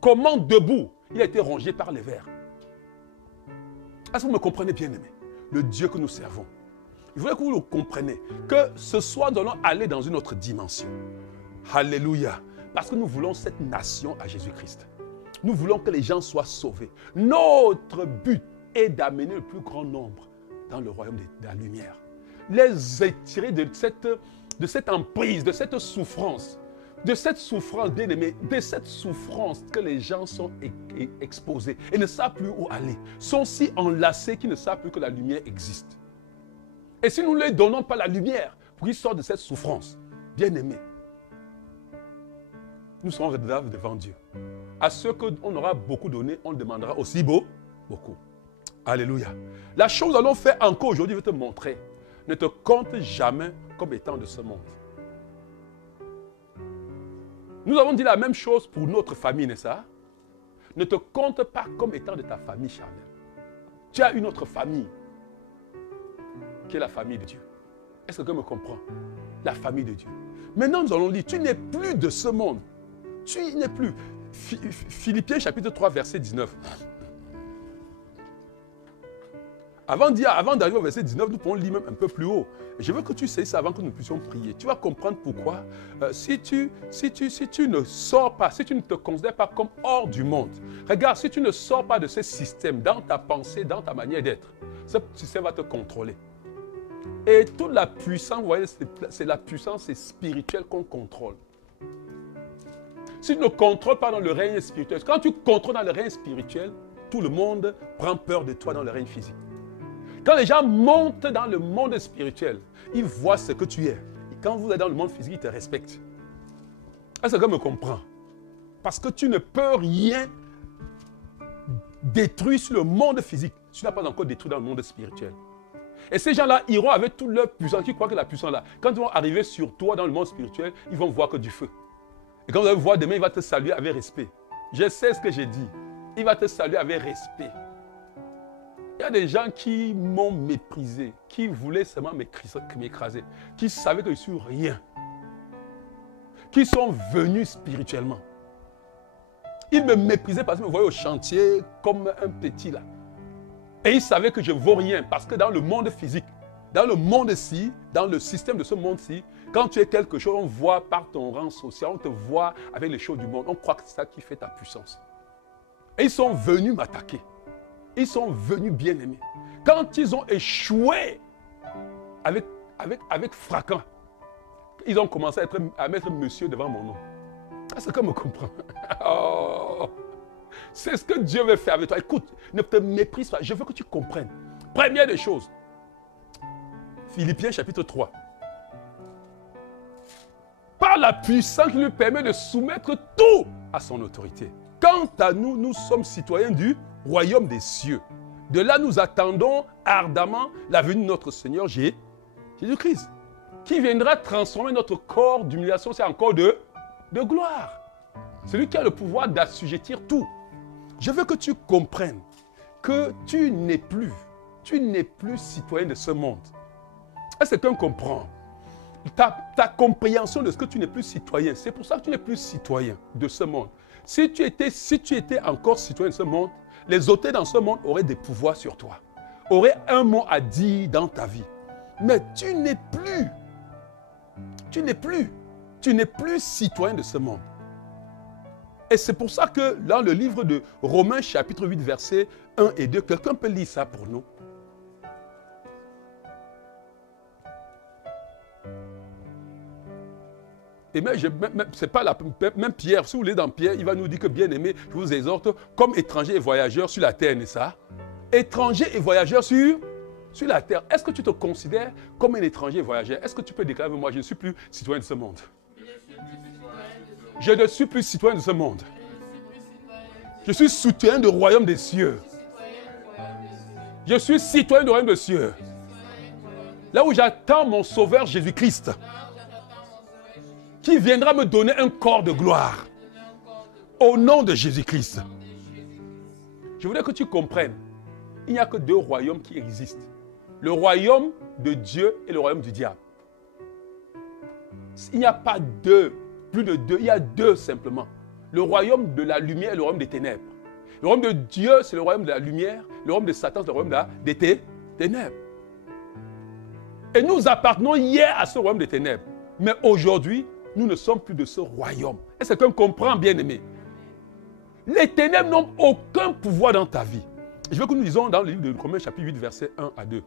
comment debout il a été rongé par les vers. Est-ce que vous me comprenez bien, aimé? Le Dieu que nous servons. Il faudrait que vous le compreniez. Que ce soir, nous allons aller dans une autre dimension. Alléluia. Parce que nous voulons cette nation à Jésus-Christ. Nous voulons que les gens soient sauvés. Notre but est d'amener le plus grand nombre dans le royaume de la lumière. Les étirer de cette emprise, de cette souffrance. De cette souffrance, bien-aimé, de cette souffrance que les gens sont exposés et ne savent plus où aller, sont si enlacés qu'ils ne savent plus que la lumière existe. Et si nous ne leur donnons pas la lumière pour qu'ils sortent de cette souffrance, bien-aimé, nous serons redevables devant Dieu. À ceux qu'on aura beaucoup donné, on demandera aussi beaucoup. Alléluia. La chose que nous allons faire encore aujourd'hui, je vais te montrer. Ne te compte jamais comme étant de ce monde. Nous avons dit la même chose pour notre famille, n'est-ce pas? Ne te compte pas comme étant de ta famille charnelle. Tu as une autre famille, qui est la famille de Dieu. Est-ce que quelqu'un me comprend? La famille de Dieu. Maintenant, nous allons dire, tu n'es plus de ce monde. Tu n'es plus. Philippiens chapitre 3, verset 19. Avant d'arriver au verset 19, nous pouvons lire même un peu plus haut. Je veux que tu sais ça avant que nous puissions prier. Tu vas comprendre pourquoi. Si tu ne sors pas, si tu ne te considères pas comme hors du monde, regarde, si tu ne sors pas de ce système dans ta pensée, dans ta manière d'être, ce système va te contrôler. Et toute la puissance, vous voyez, c'est la puissance spirituelle qu'on contrôle. Si tu ne contrôles pas dans le règne spirituel, quand tu contrôles dans le règne spirituel, tout le monde prend peur de toi dans le règne physique. Quand les gens montent dans le monde spirituel, ils voient ce que tu es. Et quand vous êtes dans le monde physique, ils te respectent. Est-ce que quelqu'un me comprend? Parce que tu ne peux rien détruire sur le monde physique. Tu n'as pas encore détruit dans le monde spirituel. Et ces gens-là iront avec toute leur puissance. Qui croient que la puissance là, quand ils vont arriver sur toi dans le monde spirituel, ils vont voir que du feu. Et quand vous allez voir demain, il va te saluer avec respect. Je sais ce que j'ai dit. il va te saluer avec respect. Il y a des gens qui m'ont méprisé, qui voulaient seulement m'écraser, qui savaient que je suis rien, qui sont venus spirituellement. Ils me méprisaient parce qu'ils me voyaient au chantier comme un petit là. Et ils savaient que je ne vaux rien parce que dans le monde physique, dans le monde-ci, dans le système de ce monde-ci, quand tu es quelque chose, on voit par ton rang social, on te voit avec les choses du monde, on croit que c'est ça qui fait ta puissance. Et ils sont venus m'attaquer. Ils sont venus bien aimés. Quand ils ont échoué avec fracas, ils ont commencé à mettre monsieur devant mon nom. Est-ce que me comprend? Oh, c'est ce que Dieu veut faire avec toi. Écoute, ne te méprise pas. Je veux que tu comprennes. Première des choses, Philippiens chapitre 3. Par la puissance qui lui permet de soumettre tout à son autorité. Quant à nous, nous sommes citoyens du royaume des cieux. De là, nous attendons ardemment la venue de notre Seigneur Jésus-Christ, qui viendra transformer notre corps d'humiliation en corps de gloire. Celui qui a le pouvoir d'assujettir tout. Je veux que tu comprennes que tu n'es plus citoyen de ce monde. Est-ce que quelqu'un comprend? Ta compréhension de ce que tu n'es plus citoyen, c'est pour ça que tu n'es plus citoyen de ce monde. Si tu étais encore citoyen de ce monde, les autorités dans ce monde auraient des pouvoirs sur toi, auraient un mot à dire dans ta vie. Mais tu n'es plus citoyen de ce monde. Et c'est pour ça que dans le livre de Romains chapitre 8, versets 1 et 2, quelqu'un peut lire ça pour nous? Et même Pierre, si vous voulez dans Pierre, il va nous dire que bien aimé, je vous exhorte, comme étrangers et voyageurs sur la terre, n'est-ce pas? Étrangers et voyageurs sur la terre. Est-ce que tu te considères comme un étranger et voyageur? Est-ce que tu peux déclarer, moi, je ne suis plus citoyen de ce monde? Je ne suis plus citoyen de ce monde. Je suis citoyen du royaume des cieux. Je suis citoyen du royaume des cieux. Là où j'attends mon sauveur Jésus-Christ, qui viendra me donner un corps de gloire. Au nom de Jésus-Christ. Je voudrais que tu comprennes. Il n'y a que deux royaumes qui existent. Le royaume de Dieu et le royaume du diable. Il n'y a pas deux, plus de deux, il y a deux simplement. Le royaume de la lumière et le royaume des ténèbres. Le royaume de Dieu, c'est le royaume de la lumière. Le royaume de Satan, c'est le royaume des ténèbres. Et nous appartenons hier à ce royaume des ténèbres. Mais aujourd'hui, nous ne sommes plus de ce royaume. Est-ce que quelqu'un comprend, bien-aimé? Les ténèbres n'ont aucun pouvoir dans ta vie. Je veux que nous lisons dans le livre de Romains chapitre 8, versets 1 à 2.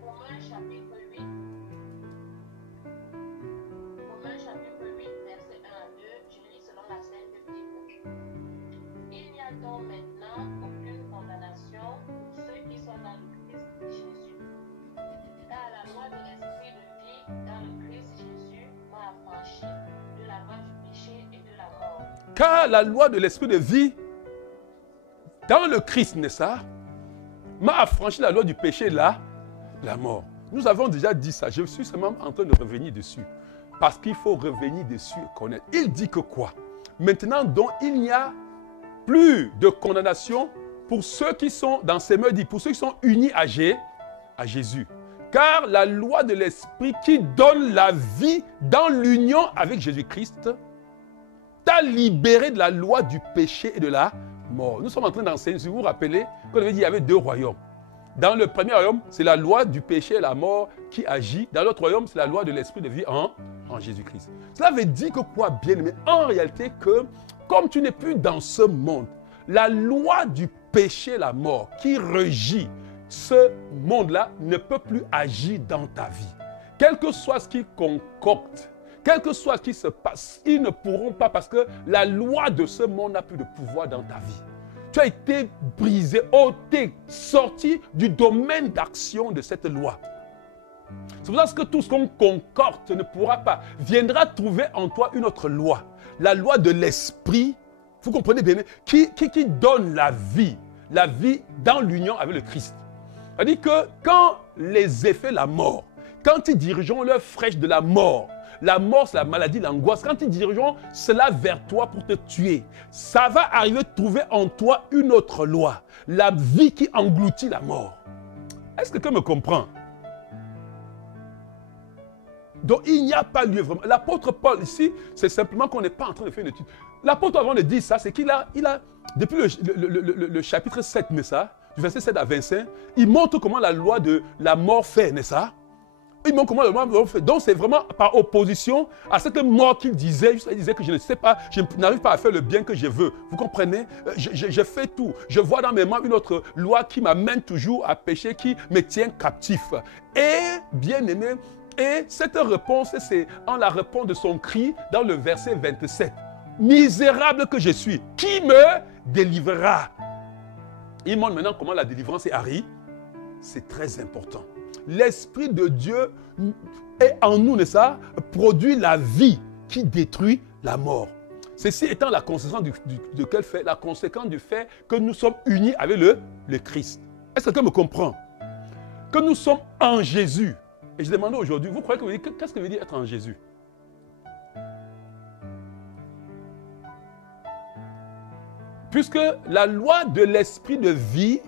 Romains chapitre 8, versets 1 à 2, je lis selon la Sainte Bible. Il n'y a donc maintenant aucune condamnation pour ceux qui sont dans le Christ Jésus. Car la loi de l'esprit de vie dans le Christ Jésus m'a affranchi de la loi du péché et de la mort. Car la loi de l'esprit de vie dans le Christ, n'est-ce pas, m'a affranchi la loi du péché et de la mort. Nous avons déjà dit ça. Je suis seulement en train de revenir dessus. Parce qu'il faut revenir dessus et connaître. Il dit que quoi? Maintenant, donc, il n'y a plus de condamnation pour ceux qui sont dans ses mains, pour ceux qui sont unis à Jésus. Car la loi de l'esprit qui donne la vie dans l'union avec Jésus-Christ t'a libéré de la loi du péché et de la mort. Nous sommes en train d'enseigner, si vous vous rappelez, qu'on avait dit qu'il y avait deux royaumes. Dans le premier royaume, c'est la loi du péché et la mort qui agit. Dans l'autre royaume, c'est la loi de l'esprit de vie en Jésus-Christ. Cela veut dire que quoi, bien aimé? En réalité, que comme tu n'es plus dans ce monde, la loi du péché et la mort qui régit ce monde-là ne peut plus agir dans ta vie. Quel que soit ce qu'ils concoctent, quel que soit ce qui se passe, ils ne pourront pas parce que la loi de ce monde n'a plus de pouvoir dans ta vie. Tu as été brisé, ôté, sorti du domaine d'action de cette loi. C'est pour ça que tout ce qu'on concorde ne pourra pas. Viendra trouver en toi une autre loi. La loi de l'esprit, vous comprenez bien, qui donne la vie dans l'union avec le Christ. C'est-à-dire que quand les effets, la mort, quand ils dirigeront leur flèche de la mort, c'est la maladie, l'angoisse, quand ils dirigeront cela vers toi pour te tuer, ça va arriver de trouver en toi une autre loi, la vie qui engloutit la mort. Est-ce que quelqu'un me comprend? Donc il n'y a pas lieu vraiment. L'apôtre Paul ici, c'est simplement qu'on n'est pas en train de faire une étude. L'apôtre avant de dire ça, c'est qu'il a, depuis le chapitre 7, n'est-ce pas, du verset 7 à 25, il montre comment la loi de la mort fait, n'est-ce pas? Il montre comment la loi de la mort fait. Donc c'est vraiment par opposition à cette mort qu'il disait. Il disait que je ne sais pas, je n'arrive pas à faire le bien que je veux. Vous comprenez? Je fais tout. Je vois dans mes mains une autre loi qui m'amène toujours à pécher, qui me tient captif. Et, bien aimé, et cette réponse, c'est en la réponse de son cri dans le verset 27. Misérable que je suis, qui me délivrera? Il montre maintenant comment la délivrance arrive. C'est très important. L'Esprit de Dieu est en nous, n'est-ce pas? Produit la vie qui détruit la mort. Ceci étant la conséquence de quel fait? La conséquence du fait que nous sommes unis avec le Christ. Est-ce que quelqu'un me comprend? Que nous sommes en Jésus. Et je demande aujourd'hui, vous croyez que qu'est-ce que veut dire être en Jésus? Puisque la loi de l'esprit de vie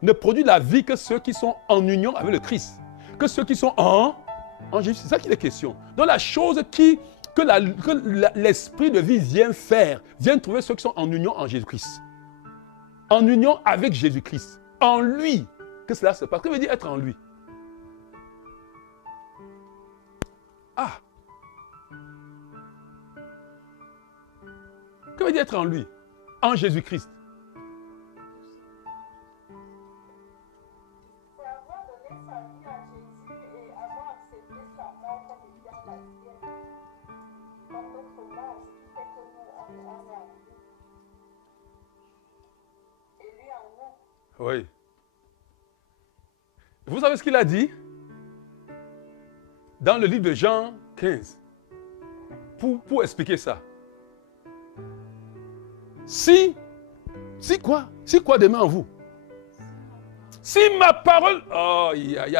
ne produit la vie que ceux qui sont en union avec le Christ. Que ceux qui sont en Jésus. C'est ça qu'il est question. Donc la chose que l'esprit de vie vient faire, vient trouver ceux qui sont en union en Jésus-Christ. En union avec Jésus-Christ. En lui. Que cela se passe. Que veut dire être en lui? Ah! Que veut dire être en lui? En Jésus-Christ. C'est avoir donné sa vie à Jésus et avoir accepté sa mort comme étant la sienne. Comme notre mort, ce qui fait que nous, on est en lui. Et lui en nous. Oui. Vous savez ce qu'il a dit? Dans le livre de Jean 15. Pour expliquer ça. Si quoi demeure en vous? Si ma parole,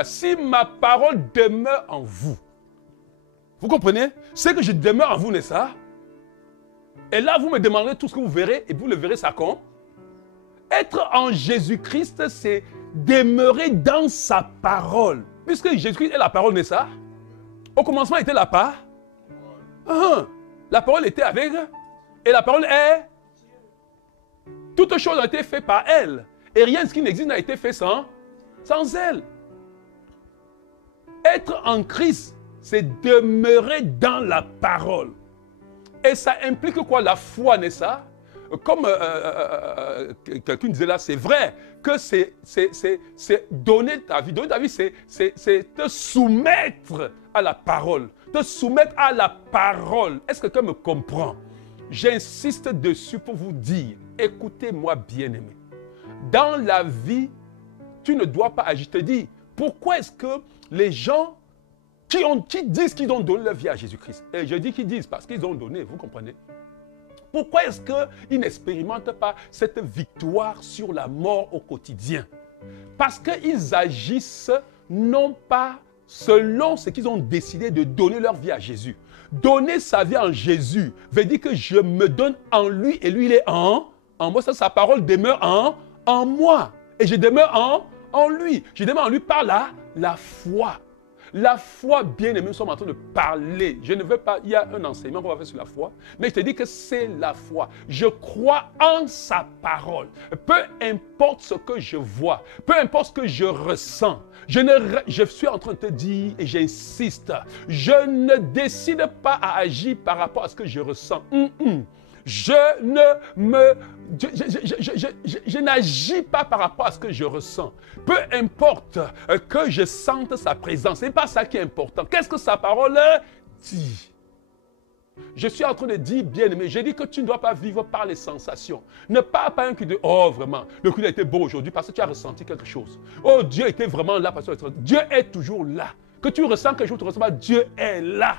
si ma parole demeure en vous. Vous comprenez? C'est que je demeure en vous, n'est-ce pas? Et là, vous me demanderez tout ce que vous verrez, et vous le verrez, ça compte. Être en Jésus-Christ, c'est demeurer dans sa parole. Puisque Jésus-Christ est la parole, n'est-ce pas? Au commencement, était la parole. La parole était avec, et la parole est. Toutes choses ont été faites par elle. Et rien de ce qui n'existe n'a été fait sans elle. Être en Christ, c'est demeurer dans la parole. Et ça implique quoi? La foi, n'est-ce pas? Comme quelqu'un disait là, c'est vrai que c'est donner ta vie. Donner ta vie, c'est te soumettre à la parole. Te soumettre à la parole. Est-ce que quelqu'un me comprend? J'insiste dessus pour vous dire, écoutez-moi bien-aimé. Dans la vie, tu ne dois pas agir. Je te dis, pourquoi est-ce que les gens qui disent qu'ils ont donné leur vie à Jésus-Christ, et je dis qu'ils disent parce qu'ils ont donné, vous comprenez? Pourquoi est-ce qu'ils n'expérimentent pas cette victoire sur la mort au quotidien? Parce qu'ils agissent non pas selon ce qu'ils ont décidé de donner leur vie à Jésus. Donner sa vie en Jésus veut dire que je me donne en lui et lui il est en moi. Ça, sa parole demeure en moi. Et je demeure en lui. Je demeure en lui par la foi. La foi, bien aimé, nous sommes en train de parler. Je ne veux pas, il y a un enseignement qu'on va faire sur la foi, mais je te dis que c'est la foi. Je crois en sa parole. Peu importe ce que je vois, peu importe ce que je ressens, je suis en train de te dire, et j'insiste, je ne décide pas à agir par rapport à ce que je ressens. Je n'agis pas par rapport à ce que je ressens. Peu importe que je sente sa présence, ce n'est pas ça qui est important. Qu'est-ce que sa parole dit? Je suis en train de dire, bien-aimé, je dis que tu ne dois pas vivre par les sensations. Ne parle pas un qui dit, oh vraiment, le culte a été beau aujourd'hui parce que tu as ressenti quelque chose. Oh, Dieu était vraiment là parce que Dieu est toujours là. Que tu ressens quelque chose, tu ne ressens pas, Dieu est là.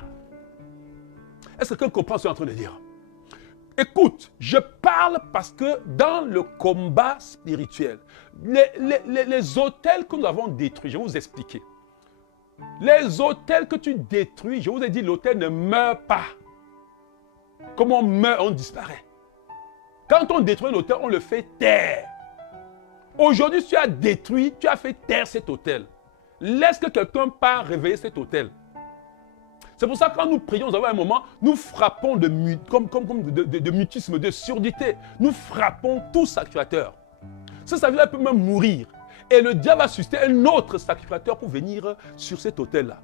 Est-ce que quelqu'un comprend ce que je suis en train de dire? Écoute, je parle parce que dans le combat spirituel, les hôtels que nous avons détruits, je vais vous expliquer. Les autels que tu détruis, je vous ai dit, l'autel ne meurt pas. Comme on meurt, on disparaît. Quand on détruit un autel, on le fait taire. Aujourd'hui, tu as détruit, tu as fait taire cet autel. Laisse que quelqu'un parte réveiller cet autel. C'est pour ça que quand nous prions, nous avons un moment, nous frappons de mutisme, de surdité. Nous frappons tout sacrificateur. Ce sacrificateur peut même mourir. Et le diable va susciter un autre sacrificateur pour venir sur cet autel-là.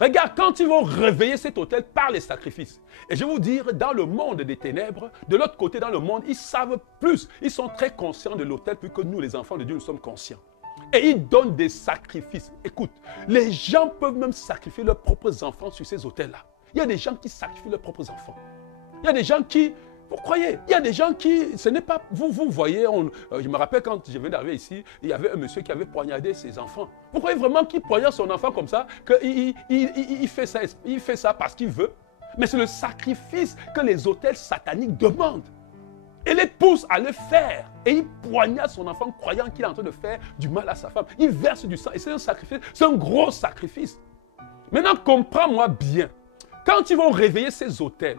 Regarde, quand ils vont réveiller cet autel par les sacrifices. Et je vais vous dire, dans le monde des ténèbres, de l'autre côté dans le monde, ils savent plus. Ils sont très conscients de l'autel plus que nous, les enfants de Dieu, nous sommes conscients. Et ils donnent des sacrifices. Écoute, les gens peuvent même sacrifier leurs propres enfants sur ces autels-là. Il y a des gens qui sacrifient leurs propres enfants. Il y a des gens qui... Vous croyez? Il y a des gens qui... Ce n'est pas... Vous voyez, je me rappelle quand je venais d'arriver ici, il y avait un monsieur qui avait poignardé ses enfants. Vous croyez vraiment qu'il poignarde son enfant comme ça? Il fait ça parce qu'il veut? Mais c'est le sacrifice que les autels sataniques demandent. Et les pousse à le faire. Et il poignarde son enfant croyant qu'il est en train de faire du mal à sa femme. Il verse du sang. Et c'est un sacrifice. C'est un gros sacrifice. Maintenant, comprends-moi bien. Quand ils vont réveiller ces autels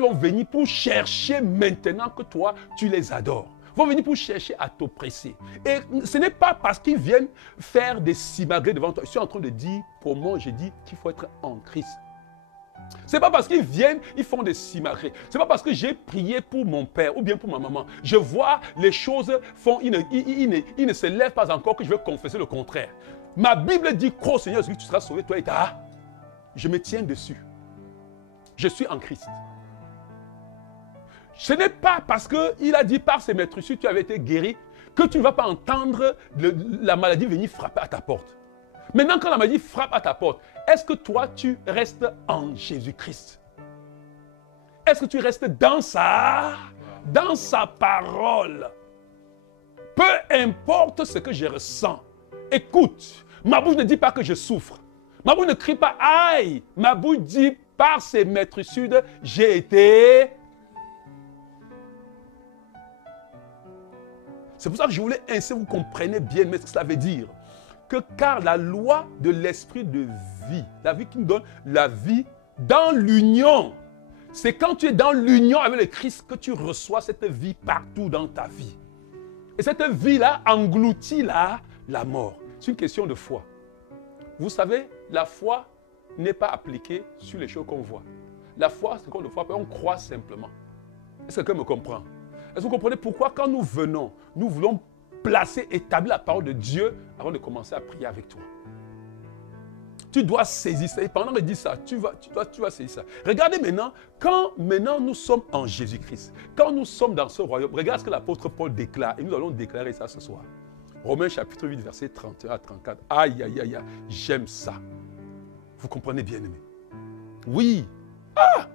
vont venir pour chercher maintenant que toi, tu les adores. Ils vont venir pour chercher à t'oppresser. Et ce n'est pas parce qu'ils viennent faire des simagrées devant toi. Je suis en train de dire, pour moi, je dis qu'il faut être en Christ. Ce n'est pas parce qu'ils viennent, ils font des simagrées. Ce n'est pas parce que j'ai prié pour mon père ou bien pour ma maman. Je vois les choses font, ils ne se lèvent pas encore que je vais confesser le contraire. Ma Bible dit, crois au Seigneur, tu seras sauvé, toi et ta. Je me tiens dessus. Je suis en Christ. Ce n'est pas parce qu'il a dit par ses maîtresses, tu avais été guéri, que tu ne vas pas entendre la maladie venir frapper à ta porte. Maintenant, quand la maladie frappe à ta porte, est-ce que toi, tu restes en Jésus-Christ? Est-ce que tu restes dans sa parole? Peu importe ce que je ressens. Écoute, ma bouche ne dit pas que je souffre. Ma bouche ne crie pas aïe. Ma bouche dit par ses maîtresses, j'ai été. C'est pour ça que je voulais ainsi vous comprenez bien mais ce que cela veut dire. Que car la loi de l'esprit de vie, la vie qui nous donne la vie dans l'union, c'est quand tu es dans l'union avec le Christ que tu reçois cette vie partout dans ta vie. Et cette vie-là engloutit la mort. C'est une question de foi. Vous savez, la foi n'est pas appliquée sur les choses qu'on voit. La foi, c'est qu'on ne voit pas, on croit simplement. Est-ce que quelqu'un me comprend? Est-ce que vous comprenez pourquoi quand nous venons, nous voulons placer, établir la parole de Dieu avant de commencer à prier avec toi? Tu dois saisir ça. Et pendant que je dis ça, tu vas saisir ça. Regardez maintenant, quand maintenant nous sommes en Jésus-Christ, quand nous sommes dans ce royaume, regarde ce que l'apôtre Paul déclare. Et nous allons déclarer ça ce soir. Romains chapitre 8, verset 31 à 34. Aïe, aïe, aïe, aïe, j'aime ça. Vous comprenez bien aimé? Oui. Ah!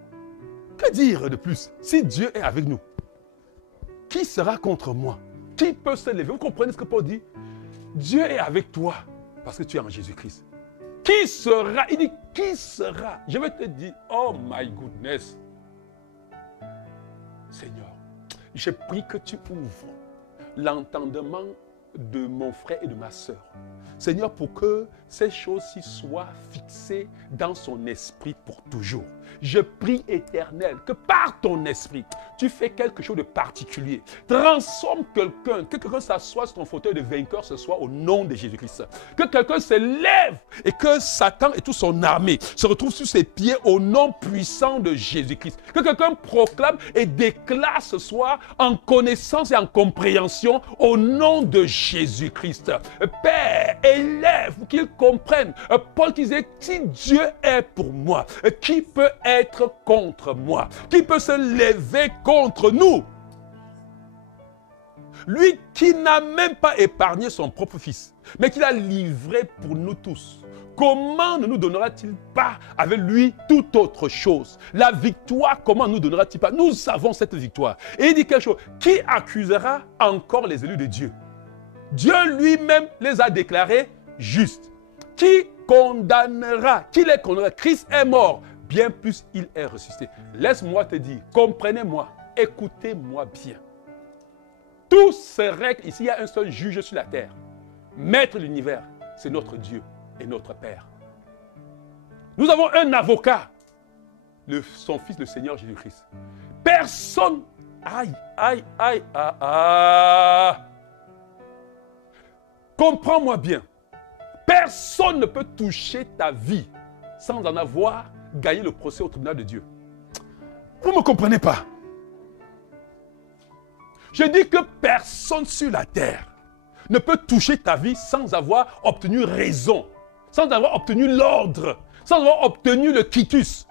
Que dire de plus? Si Dieu est avec nous, qui sera contre moi? Qui peut se lever? Vous comprenez ce que Paul dit? Dieu est avec toi parce que tu es en Jésus-Christ. Qui sera? Il dit, qui sera? Je vais te dire, oh my goodness. Seigneur, je prie que tu ouvres l'entendement de mon frère et de ma sœur. Seigneur, pour que ces choses-ci soient fixées dans son esprit pour toujours. Je prie, Éternel, que par ton esprit, tu fais quelque chose de particulier. Transforme quelqu'un, que quelqu'un s'assoie sur ton fauteuil de vainqueur ce soir au nom de Jésus-Christ. Que quelqu'un se lève et que Satan et toute son armée se retrouvent sur ses pieds au nom puissant de Jésus-Christ. Que quelqu'un proclame et déclare ce soir en connaissance et en compréhension au nom de Jésus-Christ. Père, élève, qu'ils comprennent. Paul disait, si Dieu est pour moi, qui peut être contre moi? Qui peut se lever contre nous? Lui qui n'a même pas épargné son propre fils, mais qui l'a livré pour nous tous. Comment ne nous donnera-t-il pas avec lui toute autre chose? La victoire, comment nous donnera-t-il pas? Nous avons cette victoire. Et il dit quelque chose. Qui accusera encore les élus de Dieu? Dieu lui-même les a déclarés justes. Qui condamnera? Qui les condamnera? Christ est mort. Bien plus, il est ressuscité. Laisse-moi te dire, comprenez-moi, écoutez-moi bien. Tout se règle, ici il y a un seul juge sur la terre. Maître de l'univers, c'est notre Dieu et notre Père. Nous avons un avocat, son Fils, le Seigneur Jésus-Christ. Personne, aïe, aïe, aïe, ah, ah. Comprends-moi bien. Personne ne peut toucher ta vie sans en avoir gagné le procès au tribunal de Dieu. Vous ne me comprenez pas? Je dis que personne sur la terre ne peut toucher ta vie sans avoir obtenu raison, sans avoir obtenu l'ordre, sans avoir obtenu le quitus.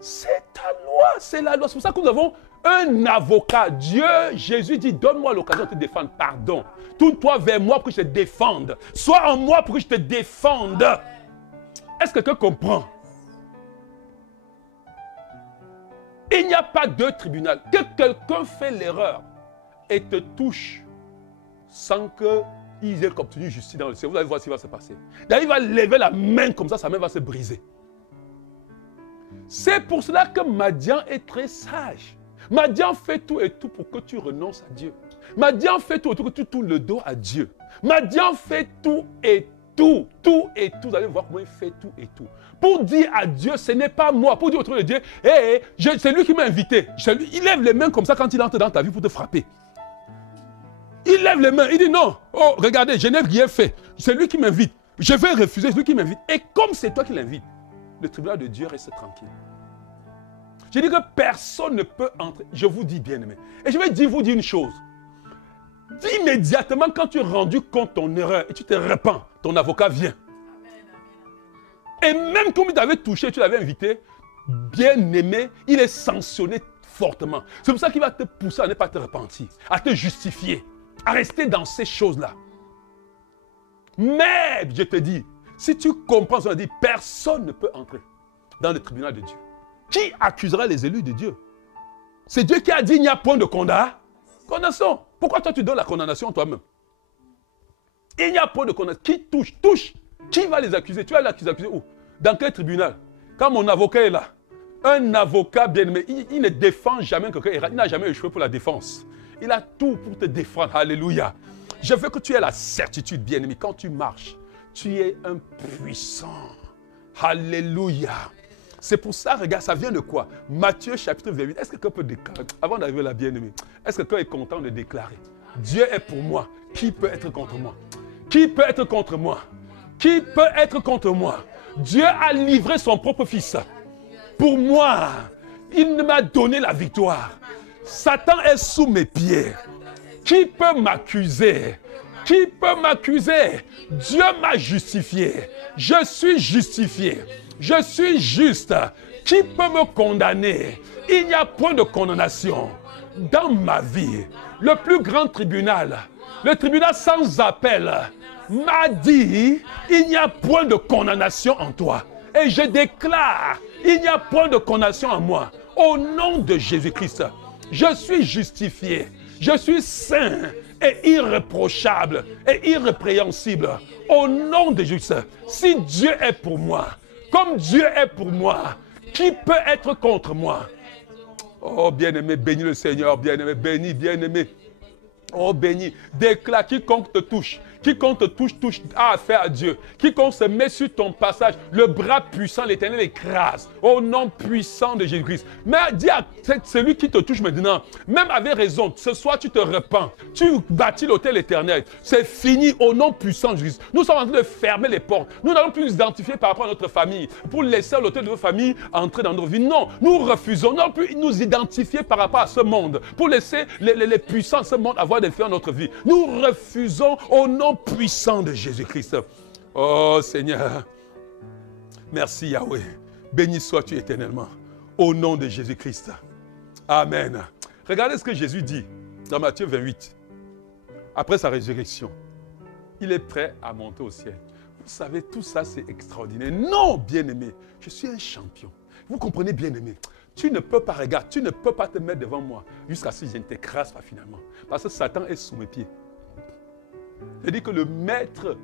C'est ta loi, c'est la loi. C'est pour ça que nous avons un avocat. Dieu, Jésus dit, donne-moi l'occasion de te défendre. Pardon. Tourne-toi vers moi pour que je te défende. Sois en moi pour que je te défende. Est-ce que quelqu'un comprend? Il n'y a pas de tribunal. Que quelqu'un fait l'erreur et te touche sans qu'il ait obtenu justice dans le ciel. Vous allez voir ce qui va se passer. D'ailleurs, il va lever la main comme ça, sa main va se briser. C'est pour cela que Madian est très sage. Madian fait tout et tout pour que tu renonces à Dieu. Madian fait tout et tout pour que tu tournes le dos à Dieu. Madian fait tout et tout, tout et tout. Vous allez voir comment il fait tout et tout. Pour dire à Dieu, ce n'est pas moi. Pour dire autour de Dieu, hey, c'est lui qui m'a invité. Il lève les mains comme ça quand il entre dans ta vie pour te frapper. Il lève les mains, il dit non. Oh, regardez, je n'ai rien fait. C'est lui qui m'invite. Je vais refuser, c'est lui qui m'invite. Et comme c'est toi qui l'invites, le tribunal de Dieu reste tranquille. Je dis que personne ne peut entrer. Je vous dis bien aimé. Et je vais vous dire une chose. Immédiatement quand tu es rendu compte de ton erreur et tu te repens, ton avocat vient. Et même comme il t'avait touché, tu l'avais invité, bien aimé, il est sanctionné fortement. C'est pour ça qu'il va te pousser à ne pas te repentir, à te justifier, à rester dans ces choses-là. Mais, je te dis, si tu comprends ce qu'on dit, personne ne peut entrer dans le tribunal de Dieu. Qui accusera les élus de Dieu? C'est Dieu qui a dit il n'y a point de condamnation. Pourquoi toi tu donnes la condamnation toi-même? Il n'y a point de condamnation. Qui touche? Qui va les accuser? Tu vas les accuser où? Dans quel tribunal? Quand mon avocat est là, un avocat bien aimé, il ne défend jamais quelqu'un. Il n'a jamais échoué pour la défense. Il a tout pour te défendre. Alléluia. Je veux que tu aies la certitude, bien aimé, quand tu marches, tu es un puissant. Alléluia. C'est pour ça, regarde, ça vient de quoi? Matthieu chapitre 28. Est-ce que quelqu'un peut déclarer, avant d'arriver là, bien-aimé, est-ce que quelqu'un est content de déclarer? Dieu est pour moi. Qui peut être contre moi? Qui peut être contre moi? Qui peut être contre moi? Dieu a livré son propre fils. Pour moi, il m'a donné la victoire. Satan est sous mes pieds. Qui peut m'accuser? Qui peut m'accuser? Dieu m'a justifié. Je suis justifié. Je suis juste. Qui peut me condamner? Il n'y a point de condamnation dans ma vie. Le plus grand tribunal, le tribunal sans appel, m'a dit, il n'y a point de condamnation en toi. Et je déclare, il n'y a point de condamnation en moi. Au nom de Jésus-Christ, je suis justifié. Je suis saint et irréprochable et irrépréhensible. Au nom de Jésus, si Dieu est pour moi, comme Dieu est pour moi, qui peut être contre moi? Oh bien-aimé, bénis le Seigneur, bien-aimé, bénis, bien-aimé. Oh béni, déclare quiconque te touche. Quiconque te touche a affaire à Dieu. Quiconque se met sur ton passage, le bras puissant, l'Éternel écrase. Au nom puissant de Jésus-Christ. Mais dis à celui qui te touche maintenant, même avec raison, ce soir tu te repens. Tu bâtis l'autel éternel. C'est fini au nom puissant de Jésus. Nous sommes en train de fermer les portes. Nous n'allons plus nous identifier par rapport à notre famille. Pour laisser l'autel de notre famille entrer dans nos vies. Non, nous refusons. Nous n'allons plus nous identifier par rapport à ce monde. Pour laisser les puissants de ce monde avoir des faits dans notre vie. Nous refusons au nom puissant de Jésus-Christ. Oh Seigneur, merci Yahweh. Béni sois-tu éternellement. Au nom de Jésus-Christ. Amen. Regardez ce que Jésus dit dans Matthieu 28. Après sa résurrection, il est prêt à monter au ciel. Vous savez, tout ça c'est extraordinaire. Non, bien-aimé, je suis un champion. Vous comprenez, bien-aimé? Tu ne peux pas, regarder, tu ne peux pas te mettre devant moi jusqu'à ce que je ne t'écrase pas finalement. Parce que Satan est sous mes pieds. C'est-à-dire que le maître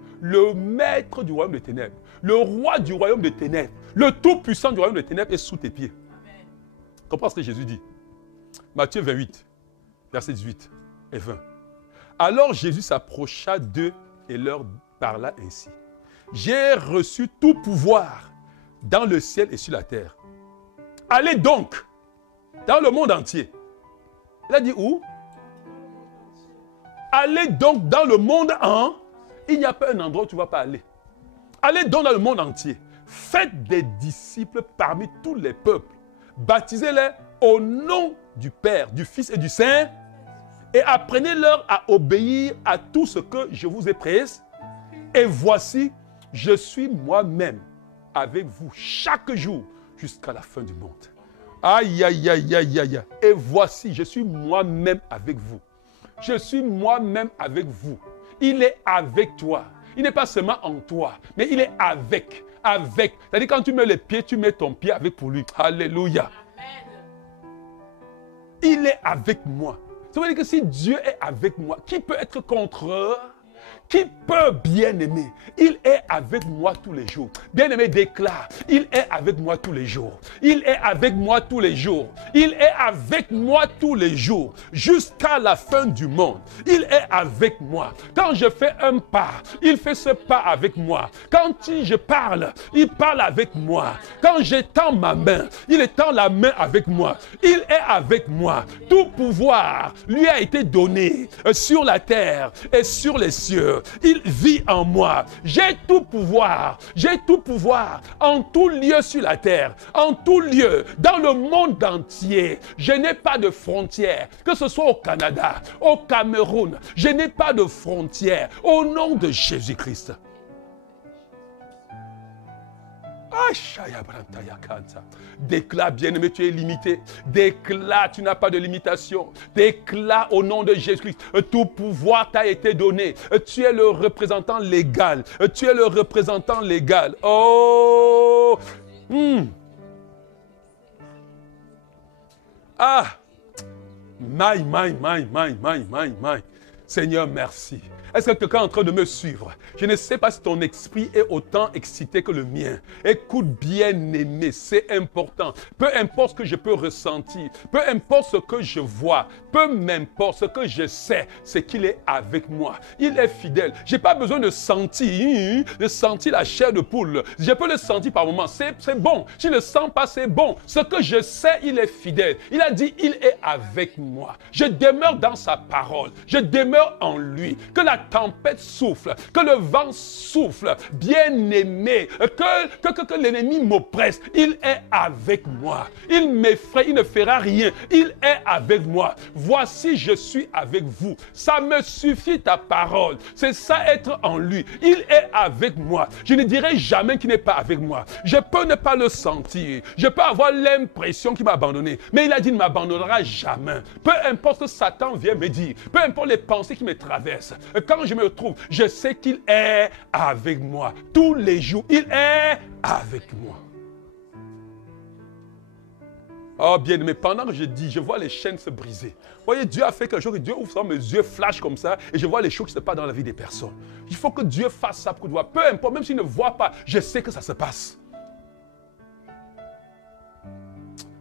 du royaume des ténèbres, le roi du royaume des ténèbres, le tout-puissant du royaume des ténèbres est sous tes pieds. Comprends ce que Jésus dit? Matthieu 28, versets 18 et 20. Alors Jésus s'approcha d'eux et leur parla ainsi. J'ai reçu tout pouvoir dans le ciel et sur la terre. Allez donc dans le monde entier. Il a dit où? Allez donc dans le monde entier. Il n'y a pas un endroit où tu ne vas pas aller. Allez donc dans le monde entier. Faites des disciples parmi tous les peuples. Baptisez-les au nom du Père, du Fils et du Saint. Et apprenez-leur à obéir à tout ce que je vous ai prescrit. Et voici, je suis moi-même avec vous chaque jour jusqu'à la fin du monde. Aïe, aïe, aïe, aïe, aïe. Et voici, je suis moi-même avec vous. Je suis moi-même avec vous. Il est avec toi. Il n'est pas seulement en toi, mais il est avec. Avec. C'est-à-dire quand tu mets les pieds, tu mets ton pied avec pour lui. Alléluia. Il est avec moi. Ça veut dire que si Dieu est avec moi, qui peut être contre? Qui peut bien aimer? Il est avec moi tous les jours. Bien-aimé déclare, il est avec moi tous les jours. Il est avec moi tous les jours. Il est avec moi tous les jours. Jusqu'à la fin du monde. Il est avec moi. Quand je fais un pas, il fait ce pas avec moi. Quand je parle, il parle avec moi. Quand j'étends ma main, il étend la main avec moi. Il est avec moi. Tout pouvoir lui a été donné sur la terre et sur les cieux. Il vit en moi. J'ai tout pouvoir. J'ai tout pouvoir en tout lieu sur la terre, en tout lieu, dans le monde entier. Je n'ai pas de frontières, que ce soit au Canada, au Cameroun. Je n'ai pas de frontières au nom de Jésus-Christ. Déclare, bien-aimé, tu es limité. Déclare, tu n'as pas de limitation. Déclare au nom de Jésus-Christ, tout pouvoir t'a été donné. Tu es le représentant légal. Tu es le représentant légal. Oh! Ah! My. Seigneur, merci. Est-ce que quelqu'un est en train de me suivre? Je ne sais pas si ton esprit est autant excité que le mien. Écoute, bien-aimé, c'est important. Peu importe ce que je peux ressentir, peu importe ce que je vois, peu m'importe ce que je sais, c'est qu'il est avec moi. Il est fidèle. Je n'ai pas besoin de sentir la chair de poule. Je peux le sentir par moments. C'est bon. Si je ne le sens pas, c'est bon. Ce que je sais, il est fidèle. Il a dit, il est avec moi. Je demeure dans sa parole. Je demeure en lui. Que la tempête souffle, que le vent souffle, bien-aimé, que l'ennemi m'oppresse, il est avec moi. Il m'effraie, il ne fera rien. Il est avec moi. Voici, je suis avec vous. Ça me suffit ta parole. C'est ça être en lui. Il est avec moi. Je ne dirai jamais qu'il n'est pas avec moi. Je peux ne pas le sentir. Je peux avoir l'impression qu'il m'a abandonné. Mais il a dit, il ne m'abandonnera jamais. Peu importe ce que Satan vient me dire, peu importe les pensées qui me traversent, quand je me trouve, je sais qu'il est avec moi. Tous les jours, il est avec moi. Oh bien aimé, pendant que je dis, je vois les chaînes se briser. Vous voyez, Dieu a fait quelque chose, Dieu ouvre ça, mes yeux flashent comme ça, et je vois les choses qui se passent dans la vie des personnes. Il faut que Dieu fasse ça pour que tu vois. Peu importe, même s'il ne voit pas, je sais que ça se passe.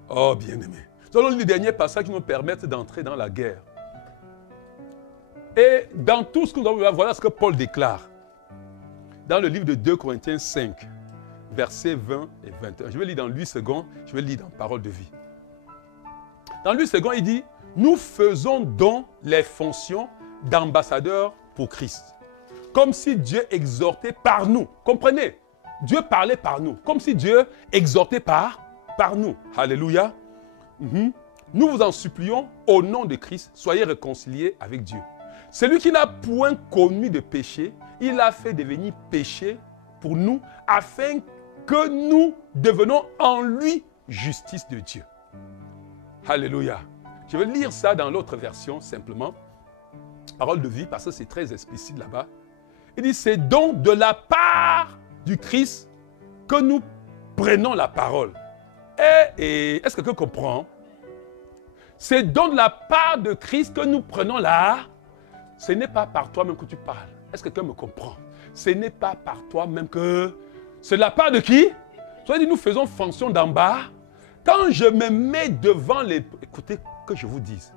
Oh bien aimé. Nous allons lire les derniers passages qui nous permettent d'entrer dans la guerre. Et dans tout ce que nous avons vu, voilà ce que Paul déclare. Dans le livre de 2 Corinthiens 5, versets 20 et 21. Je vais lire dans 8 secondes, je vais lire dans Parole de vie. Dans 8 secondes, il dit, nous faisons donc les fonctions d'ambassadeurs pour Christ. Comme si Dieu exhortait par nous. Comprenez? Dieu parlait par nous. Comme si Dieu exhortait par nous. Alléluia. Nous vous en supplions, au nom de Christ, soyez réconciliés avec Dieu. Celui qui n'a point commis de péché, il a fait devenir péché pour nous, afin que nous devenons en lui justice de Dieu. Alléluia. Je vais lire ça dans l'autre version, simplement. Parole de vie, parce que c'est très explicite là-bas. Il dit, c'est donc de la part du Christ que nous prenons la parole. Et est-ce que quelqu'un comprend? C'est donc de la part de Christ que nous prenons la... Ce n'est pas par toi-même que tu parles. Est-ce que quelqu'un me comprend? Ce n'est pas par toi-même que... C'est de la part de qui? Soit dit, nous faisons fonction d'en bas. Quand je me mets devant les... Écoutez, que je vous dise.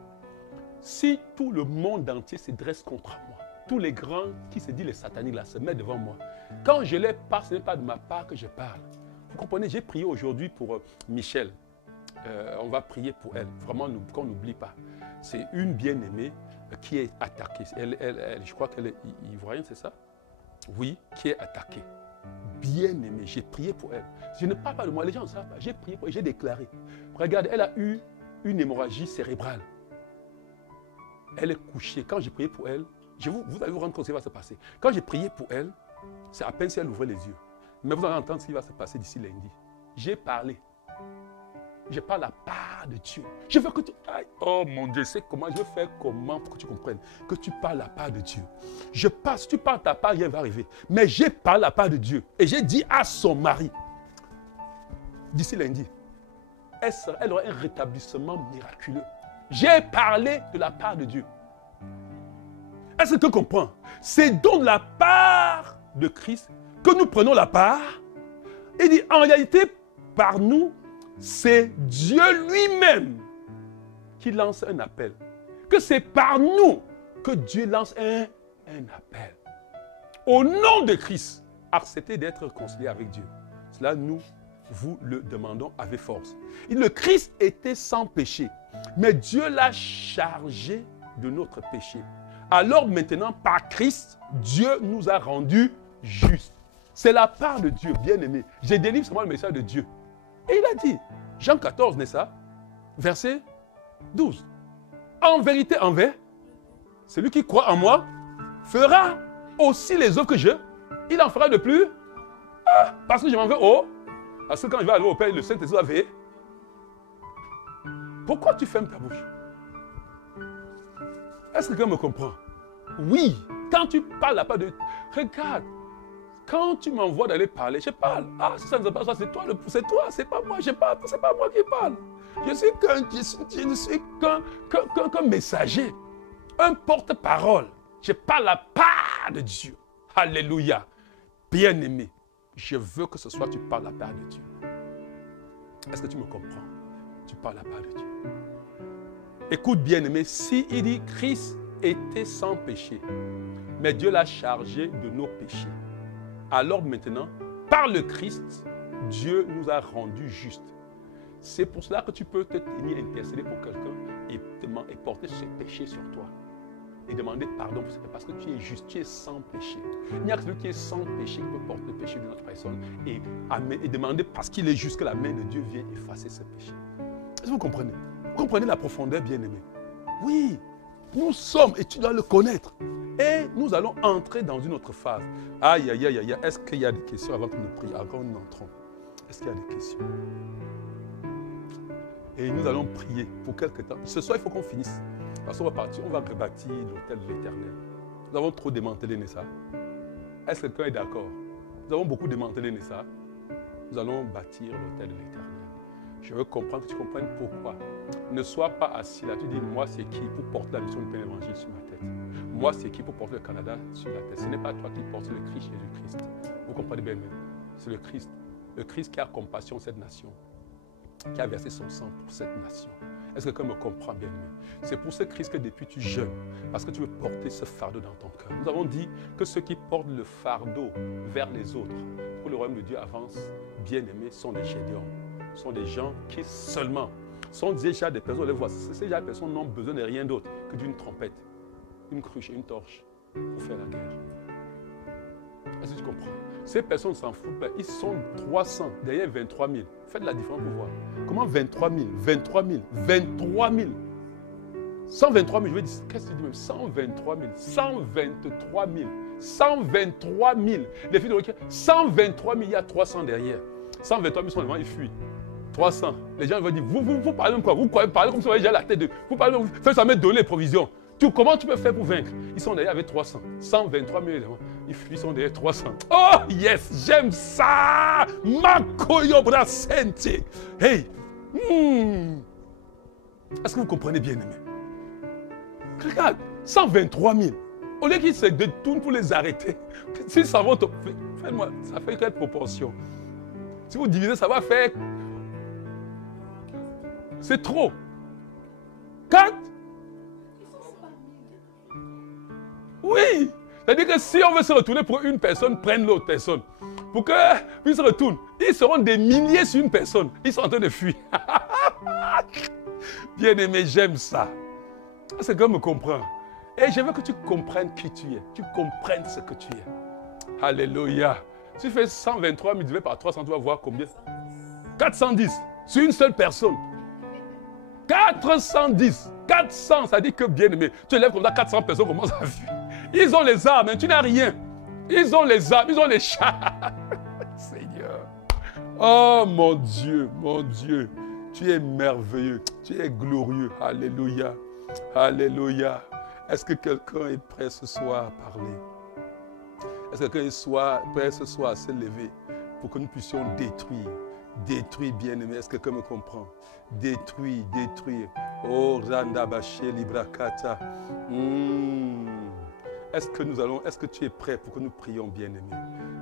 Si tout le monde entier se dresse contre moi, tous les grands qui se disent les sataniques là, se mettent devant moi. Quand je les parle, ce n'est pas de ma part que je parle. Vous comprenez, j'ai prié aujourd'hui pour Michel. On va prier pour elle. Vraiment, qu'on n'oublie pas. C'est une bien-aimée qui est attaquée. Je crois qu'elle est ivoirienne, c'est ça? Oui, qui est attaquée. Bien-aimée, j'ai prié pour elle. Je ne parle pas de moi, les gens ne savent pas. J'ai prié pour elle, j'ai déclaré. Regarde, elle a eu une hémorragie cérébrale. Elle est couchée. Quand j'ai prié pour elle, vous allez vous rendre compte de ce qui va se passer. Quand j'ai prié pour elle, c'est à peine si elle ouvrait les yeux. Mais vous allez entendre ce qui va se passer d'ici lundi. J'ai parlé. Je parle la part de Dieu. Je veux que tu ailles. Oh mon Dieu, c'est comment, je veux faire comment pour que tu comprennes que tu parles la part de Dieu. Je parle, si tu parles ta part, rien va arriver. Mais j'ai parlé la part de Dieu. Et j'ai dit à son mari, d'ici lundi, elle aura un rétablissement miraculeux. J'ai parlé de la part de Dieu. Est-ce que tu comprends? C'est donc de la part de Christ que nous prenons la part. Il dit, en réalité, par nous, c'est Dieu lui-même qui lance un appel. Que c'est par nous que Dieu lance un appel. Au nom de Christ, acceptez d'être réconcilié avec Dieu. Cela, nous vous le demandons avec force. Et le Christ était sans péché, mais Dieu l'a chargé de notre péché. Alors maintenant, par Christ, Dieu nous a rendus justes. C'est la part de Dieu, bien-aimé. Je délivre seulement le message de Dieu. Et il a dit, Jean 14, n'est-ce pas? Verset 12. En vérité, en vrai, celui qui croit en moi fera aussi les œuvres que je. Il en fera de plus. Parce que je m'en vais au. Parce que quand je vais aller au Père, le Saint-Esprit va veiller. Pourquoi tu fermes ta bouche? Est-ce que quelqu'un me comprend? Oui, quand tu parles la part de... Regarde, quand tu m'envoies d'aller parler, je parle. Ah, si ça ne se passe pas, c'est toi, c'est pas moi, je parle, c'est pas moi qui parle. Je ne suis qu'un messager, un porte-parole. Je parle la part de Dieu. Alléluia. Bien-aimé, je veux que ce soir tu parles la part de Dieu. Est-ce que tu me comprends? Tu parles la part de Dieu. Écoute, bien-aimé, si il dit Christ était sans péché, mais Dieu l'a chargé de nos péchés. Alors maintenant, par le Christ, Dieu nous a rendus justes. C'est pour cela que tu peux te tenir intercéder pour quelqu'un et porter ce péché sur toi. Et demander pardon parce que tu es juste, tu es sans péché. Il n'y a que celui qui est sans péché qui peut porter le péché de notre personne et demander parce qu'il est juste que la main de Dieu vient effacer ce péché. Est-ce que vous comprenez? Vous comprenez la profondeur, bien-aimé? Oui, nous sommes, et tu dois le connaître. Et nous allons entrer dans une autre phase. Aïe, aïe, aïe, aïe. Est-ce qu'il y a des questions avant que nous prions, avant que nous entrons? Est-ce qu'il y a des questions? Et nous allons prier pour quelque temps. Ce soir, il faut qu'on finisse. Parce qu'on va partir, on va rebâtir l'autel de l'Éternel. Nous avons trop démantelé Nessa. Est-ce que quelqu'un est d'accord? Nous avons beaucoup démantelé Nessa. Nous allons bâtir l'autel de l'Éternel. Je veux comprendre que tu comprennes pourquoi. Ne sois pas assis là. Tu dis, moi c'est qui pour porter la mission du Père Évangile sur ma tête? Moi c'est qui pour porter le Canada sur la tête? Ce n'est pas toi qui portes le Christ, Jésus-Christ. Vous comprenez bien, c'est le Christ. Le Christ qui a compassion de cette nation. Qui a versé son sang pour cette nation. Est-ce que quelqu'un me comprend bien? C'est pour ce Christ que depuis tu jeûnes, parce que tu veux porter ce fardeau dans ton cœur. Nous avons dit que ceux qui portent le fardeau vers les autres, pour le royaume de Dieu avance, bien-aimés, sont des Gédéons. Sont des gens qui seulement sont déjà des personnes, les voix. Ces personnes n'ont besoin de rien d'autre que d'une trompette, une cruche et une torche pour faire la guerre. Est-ce que tu comprends? Ces personnes ne s'en foutent pas. Ils sont 300 derrière 23 000. Faites la différence pour voir. Comment 23 000, 23 000, 23 000 123 000, je vais dire, qu'est-ce que tu dis même? 123 000, 123 000, 123 000. Les filles de Rocky, 123 000, il y a 300 derrière. 123 000 sont devant, ils fuient. 300. Les gens vont dire, vous parlez même quoi? Vous parlez comme si vous avez déjà la tête de... Vous parlez même, faites ça, donner les provisions. Comment tu peux faire pour vaincre? Ils sont derrière avec 300. 123 000 éléments. Ils fuient, ils sont derrière 300. Oh yes, j'aime ça! Makoyo brasente. Hey! Est-ce que vous comprenez bien, aimé? Regarde, 123 000. Au lieu qu'ils se détournent pour les arrêter, si ça va... Faites-moi, ça fait quelle proportion? Si vous divisez, ça va faire... C'est trop. 4. Oui. C'est-à-dire que si on veut se retourner pour une personne, prenne l'autre personne. Pour qu'il se retourne. Ils seront des milliers sur une personne. Ils sont en train de fuir. Bien-aimé, j'aime ça. C'est comme me comprendre. Et je veux que tu comprennes qui tu es. Tu comprennes ce que tu es. Alléluia. Si tu fais 123 000 divisé par 300, tu vas voir combien? 410. Sur une seule personne. 410. 400, ça dit que bien-aimé. Tu lèves comme ça, 400 personnes commencent à fuir. Ils ont les armes, hein, tu n'as rien. Ils ont les armes, ils ont les chars. Seigneur. Oh mon Dieu, tu es merveilleux, tu es glorieux. Alléluia, alléluia. Est-ce que quelqu'un est prêt ce soir à parler? Est-ce que quelqu'un est prêt ce soir à se lever pour que nous puissions détruire, bien-aimé? Est-ce que quelqu'un me comprend? Détruire. Oh, Randa Baché Librakata. Est-ce que tu es prêt pour que nous prions, bien-aimé?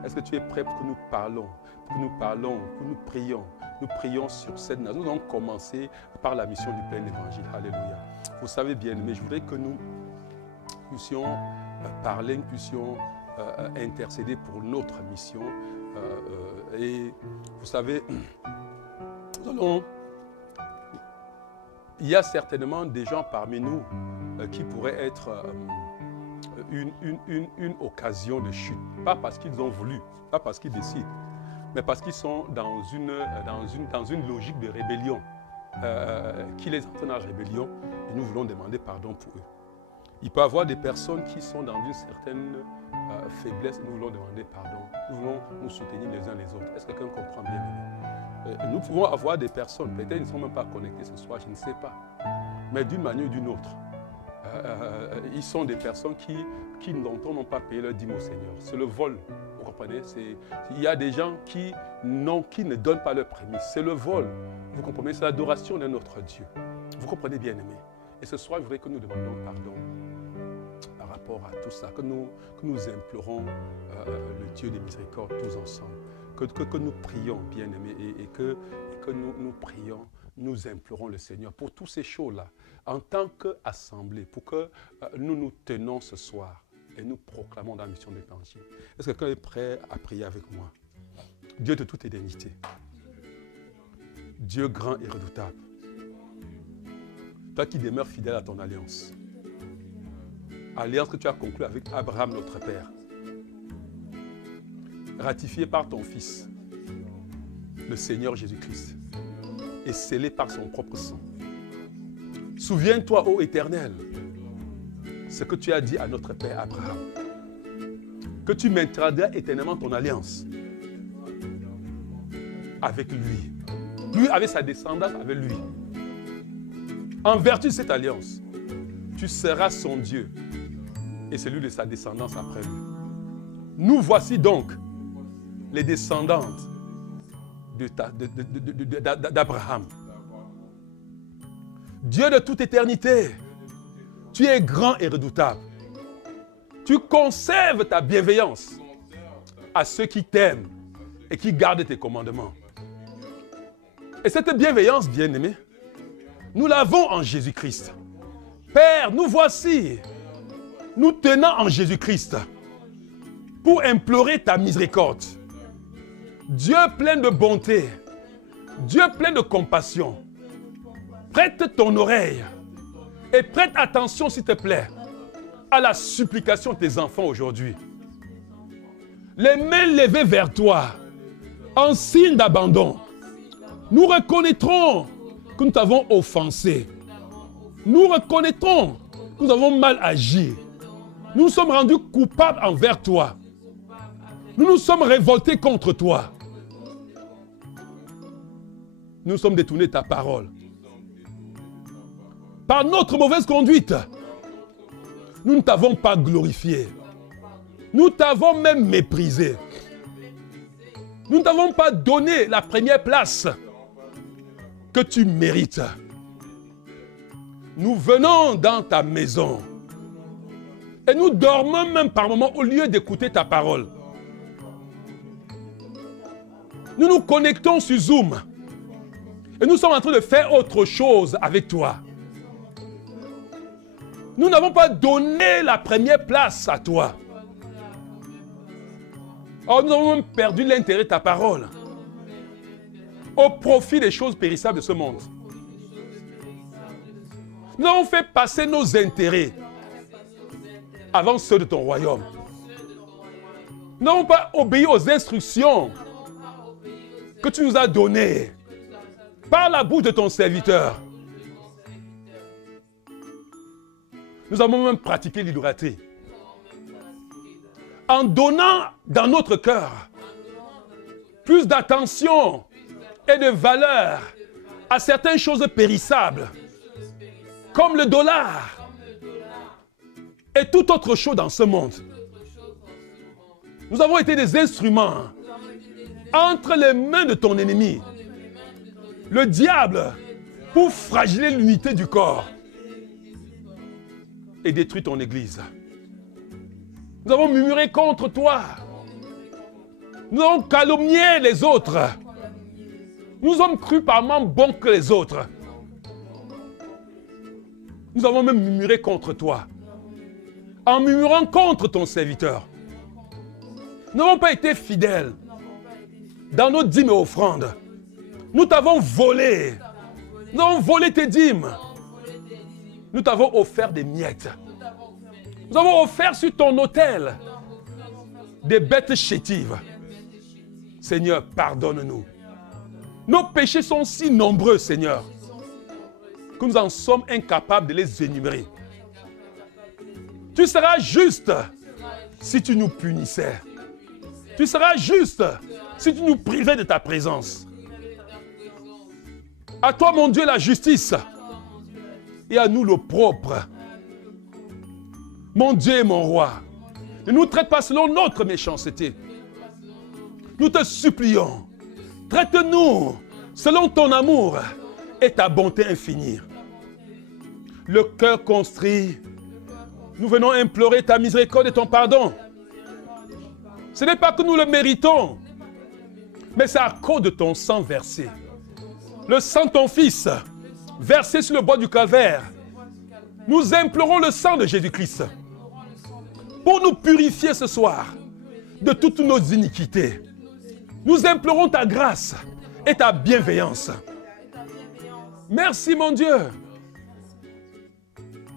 Est-ce que tu es prêt pour que nous parlons? Pour que nous prions. Nous prions sur cette nation. Nous allons commencer par la mission du plein évangile. Alléluia. Vous savez, bien-aimé, je voudrais que nous puissions parler, nous puissions intercéder pour notre mission. Et vous savez, il y a certainement des gens parmi nous qui pourraient être une occasion de chute. Pas parce qu'ils ont voulu, pas parce qu'ils décident, mais parce qu'ils sont dans une logique de rébellion qui les entraîne à la rébellion, et nous voulons demander pardon pour eux. Il peut y avoir des personnes qui sont dans une certaine faiblesse, et nous voulons demander pardon. Nous voulons nous soutenir les uns les autres. Est-ce que quelqu'un comprend bien? Nous pouvons avoir des personnes, peut-être ils ne sont même pas connectés ce soir, je ne sais pas, mais d'une manière ou d'une autre, ils sont des personnes qui n'ont pas payé leur dîme au Seigneur. C'est le vol, vous comprenez? Il y a des gens qui ne donnent pas leur prémisse. C'est le vol, vous comprenez? C'est l'adoration de notre Dieu. Vous comprenez, bien aimé? Et ce soir, je voudrais que nous demandions pardon par rapport à tout ça, que nous implorons le Dieu des miséricordes tous ensemble, que nous prions, bien aimé, et que nous prions, nous implorons le Seigneur pour toutes ces choses-là, en tant qu'assemblée, pour que nous nous tenons ce soir et nous proclamons dans la mission de l'Évangile. Est-ce que quelqu'un est prêt à prier avec moi? Dieu de toute éternité, Dieu grand et redoutable, toi qui demeures fidèle à ton alliance, alliance que tu as conclue avec Abraham notre Père, ratifiée par ton Fils, le Seigneur Jésus-Christ, et scellée par son propre sang. Souviens-toi, ô Éternel, ce que tu as dit à notre Père Abraham, que tu maintiendras éternellement ton alliance avec lui. Lui avait sa descendance avec lui. En vertu de cette alliance, tu seras son Dieu et celui de sa descendance après lui. Nous voici donc les descendantes d'Abraham. Dieu de toute éternité, tu es grand et redoutable. Tu conserves ta bienveillance à ceux qui t'aiment et qui gardent tes commandements. Et cette bienveillance, bien-aimée, nous l'avons en Jésus-Christ. Père, nous voici, nous tenons en Jésus-Christ pour implorer ta miséricorde. Dieu plein de bonté, Dieu plein de compassion, prête ton oreille et prête attention, s'il te plaît, à la supplication de tes enfants aujourd'hui. Les mains levées vers toi, en signe d'abandon, nous reconnaîtrons que nous t'avons offensé. Nous reconnaîtrons que nous avons mal agi. Nous nous sommes rendus coupables envers toi. Nous nous sommes révoltés contre toi. Nous sommes détournés de ta parole. Par notre mauvaise conduite, nous ne t'avons pas glorifié. Nous t'avons même méprisé. Nous ne t'avons pas donné la première place que tu mérites. Nous venons dans ta maison et nous dormons même par moments au lieu d'écouter ta parole. Nous nous connectons sur Zoom et nous sommes en train de faire autre chose avec toi. Nous n'avons pas donné la première place à toi. Or, nous avons même perdu l'intérêt de ta parole. au profit des choses périssables de ce monde. Nous avons fait passer nos intérêts avant ceux de ton royaume. Nous n'avons pas obéi aux instructions que tu nous as données par la bouche de ton serviteur. Nous avons même pratiqué l'idolâtrie. En donnant dans notre cœur plus d'attention et de valeur à certaines choses périssables, comme le dollar et toute autre chose dans ce monde. Nous avons été des instruments entre les mains de ton ennemi, le diable, pour fragiliser l'unité du corps et détruire ton église. Nous avons murmuré contre toi. Nous avons calomnié les autres. Nous sommes crus par moins bons que les autres. Nous avons même murmuré contre toi. En murmurant contre ton serviteur. Nous n'avons pas été fidèles dans nos dîmes et offrandes. Nous t'avons volé. Nous avons volé tes dîmes. Nous t'avons offert des miettes. Nous avons offert sur ton autel des bêtes chétives. Seigneur, pardonne-nous. Nos péchés sont si nombreux, Seigneur, que nous en sommes incapables de les énumérer. Tu seras juste si tu nous punissais. Tu seras juste si tu nous privais de ta présence. À toi, mon Dieu, la justice. Et à nous, le propre. Mon Dieu et mon roi, ne nous traite pas selon notre méchanceté. Nous te supplions, traite-nous selon ton amour et ta bonté infinie. Le cœur constrit, nous venons implorer ta miséricorde et ton pardon. Ce n'est pas que nous le méritons, mais c'est à cause de ton sang versé. Le sang de ton Fils, versé sur le bois du calvaire. Nous implorons le sang de Jésus-Christ pour nous purifier ce soir de toutes nos iniquités. Nous implorons ta grâce et ta bienveillance. Merci mon Dieu,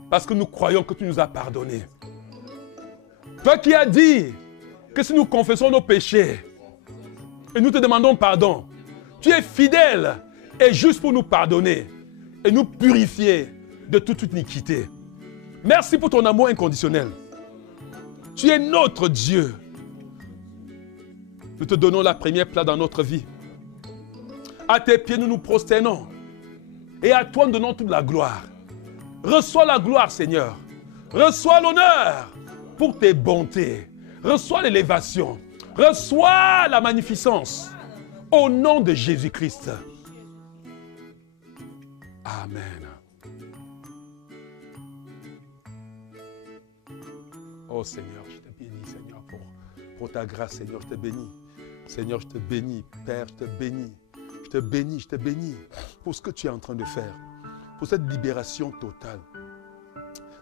parce que nous croyons que tu nous as pardonné. Toi qui as dit que si nous confessons nos péchés et nous te demandons pardon, tu es fidèle et juste pour nous pardonner et nous purifier de toute iniquité. Merci pour ton amour inconditionnel. Tu es notre Dieu. Nous te donnons la première place dans notre vie. À tes pieds, nous nous prosternons. Et à toi, nous donnons toute la gloire. Reçois la gloire, Seigneur. Reçois l'honneur pour tes bontés. Reçois l'élévation. Reçois la magnificence. Au nom de Jésus-Christ. Amen. Oh Seigneur, je te bénis, Seigneur, pour ta grâce, Seigneur, je te bénis. Seigneur, je te bénis, Père, je te bénis. Je te bénis pour ce que tu es en train de faire, pour cette libération totale.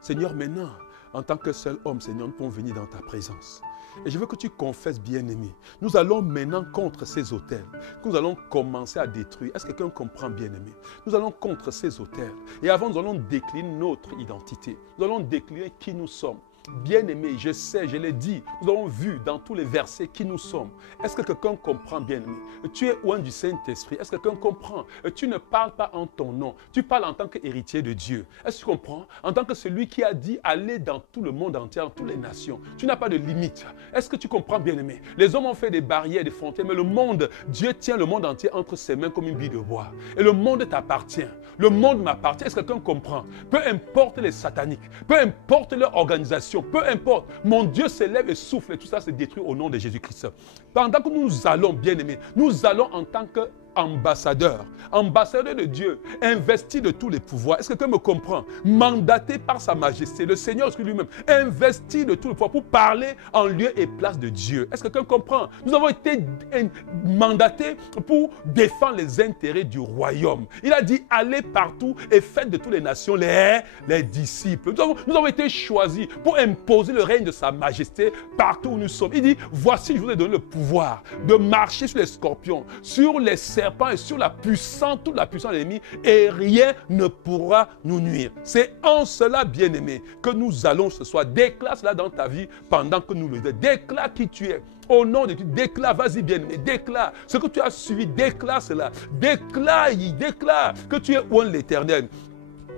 Seigneur, maintenant, en tant que seul homme, Seigneur, nous pouvons venir dans ta présence. Et je veux que tu confesses, bien-aimé. Nous allons maintenant contre ces autels, que nous allons commencer à détruire. Est-ce que quelqu'un comprend, bien-aimé? Nous allons contre ces autels. Et avant, nous allons décliner notre identité. Nous allons décliner qui nous sommes. Bien-aimé, je sais, je l'ai dit, nous avons vu dans tous les versets qui nous sommes. Est-ce que quelqu'un comprend, bien-aimé? Tu es loin du Saint-Esprit. Est-ce que quelqu'un comprend? Tu ne parles pas en ton nom. Tu parles en tant qu'héritier de Dieu. Est-ce que tu comprends? En tant que celui qui a dit aller dans tout le monde entier, dans toutes les nations. Tu n'as pas de limite. Est-ce que tu comprends, bien-aimé? Les hommes ont fait des barrières, des frontières, mais le monde, Dieu tient le monde entier entre ses mains comme une bille de bois. Et le monde t'appartient. Le monde m'appartient. Est-ce que quelqu'un comprend? Peu importe les sataniques, peu importe leur organisation, peu importe, mon Dieu s'élève et souffle et tout ça se détruit au nom de Jésus-Christ. Pendant que nous allons, bien-aimés, nous allons en tant qu'ambassadeurs, ambassadeurs de Dieu, investis de tous les pouvoirs. Est-ce que quelqu'un me comprend? Mandaté par sa majesté, le Seigneur lui-même, investi de tous les pouvoirs pour parler en lieu et place de Dieu. Est-ce que quelqu'un comprend? Nous avons été mandatés pour défendre les intérêts du royaume. Il a dit, allez partout et faites de toutes les nations les disciples. Nous avons été choisis pour imposer le règne de sa majesté partout où nous sommes. Il dit, voici, je vous ai donné le pouvoir de marcher sur les scorpions, sur les serpents, serpent et sur la puissance, toute la puissance de l'ennemi, et rien ne pourra nous nuire. C'est en cela, bien-aimé, que nous allons ce soir. Déclare cela dans ta vie pendant que nous le disons. Déclare qui tu es. Au nom de Dieu, déclare, vas-y bien-aimé, déclare ce que tu as suivi, déclare cela. Déclare que tu es loin de l'Éternel.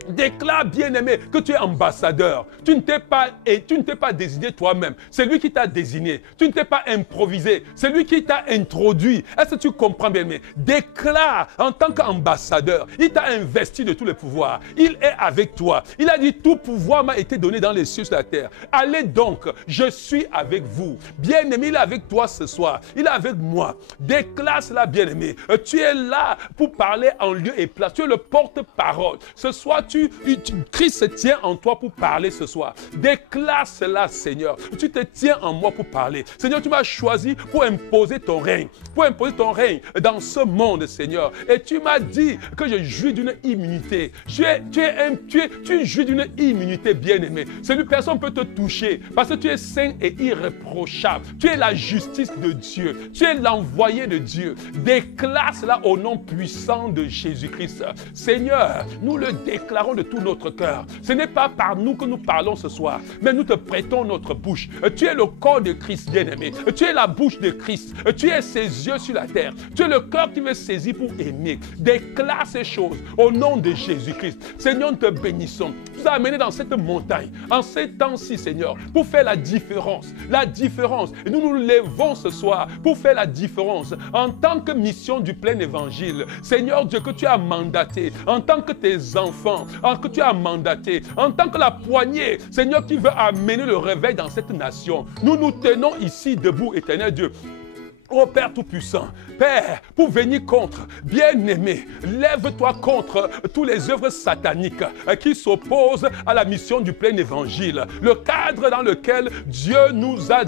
Déclare, bien-aimé, que tu es ambassadeur. Tu ne t'es pas désigné toi-même. C'est lui qui t'a désigné. Tu ne t'es pas improvisé. C'est lui qui t'a introduit. Est-ce que tu comprends, bien-aimé? Déclare en tant qu'ambassadeur. Il t'a investi de tous les pouvoirs. Il est avec toi. Il a dit, tout pouvoir m'a été donné dans les cieux et sur la terre. Allez donc, je suis avec vous. Bien-aimé, il est avec toi ce soir. Il est avec moi. Déclare cela, bien-aimé. Tu es là pour parler en lieu et place. Tu es le porte-parole. Ce soir, Christ tient en toi pour parler ce soir. Déclare cela, Seigneur. Tu te tiens en moi pour parler. Seigneur, tu m'as choisi pour imposer ton règne. Pour imposer ton règne dans ce monde, Seigneur. Et tu m'as dit que je jouis d'une immunité. Tu jouis d'une immunité, bien-aimée. Personne ne peut te toucher parce que tu es saint et irréprochable. Tu es la justice de Dieu. Tu es l'envoyé de Dieu. Déclare cela au nom puissant de Jésus-Christ. Seigneur, nous le déclarons de tout notre cœur. Ce n'est pas par nous que nous parlons ce soir, mais nous te prêtons notre bouche. Tu es le corps de Christ, bien-aimé. Tu es la bouche de Christ. Tu es ses yeux sur la terre. Tu es le cœur qui veut saisir pour aimer. Déclare ces choses au nom de Jésus-Christ. Seigneur, nous te bénissons. Tu nous as amenés dans cette montagne, en ces temps-ci, Seigneur, pour faire la différence. La différence. Et nous nous levons ce soir pour faire la différence en tant que mission du plein évangile. Seigneur Dieu, que tu as mandaté, en tant que tes enfants, que tu as mandaté, en tant que la poignée, Seigneur, qui veut amener le réveil dans cette nation. Nous nous tenons ici debout, éternel Dieu. Ô Père Tout-Puissant, Père, pour venir contre, bien-aimé, lève-toi contre toutes les œuvres sataniques qui s'opposent à la mission du plein évangile. Le cadre dans lequel Dieu nous a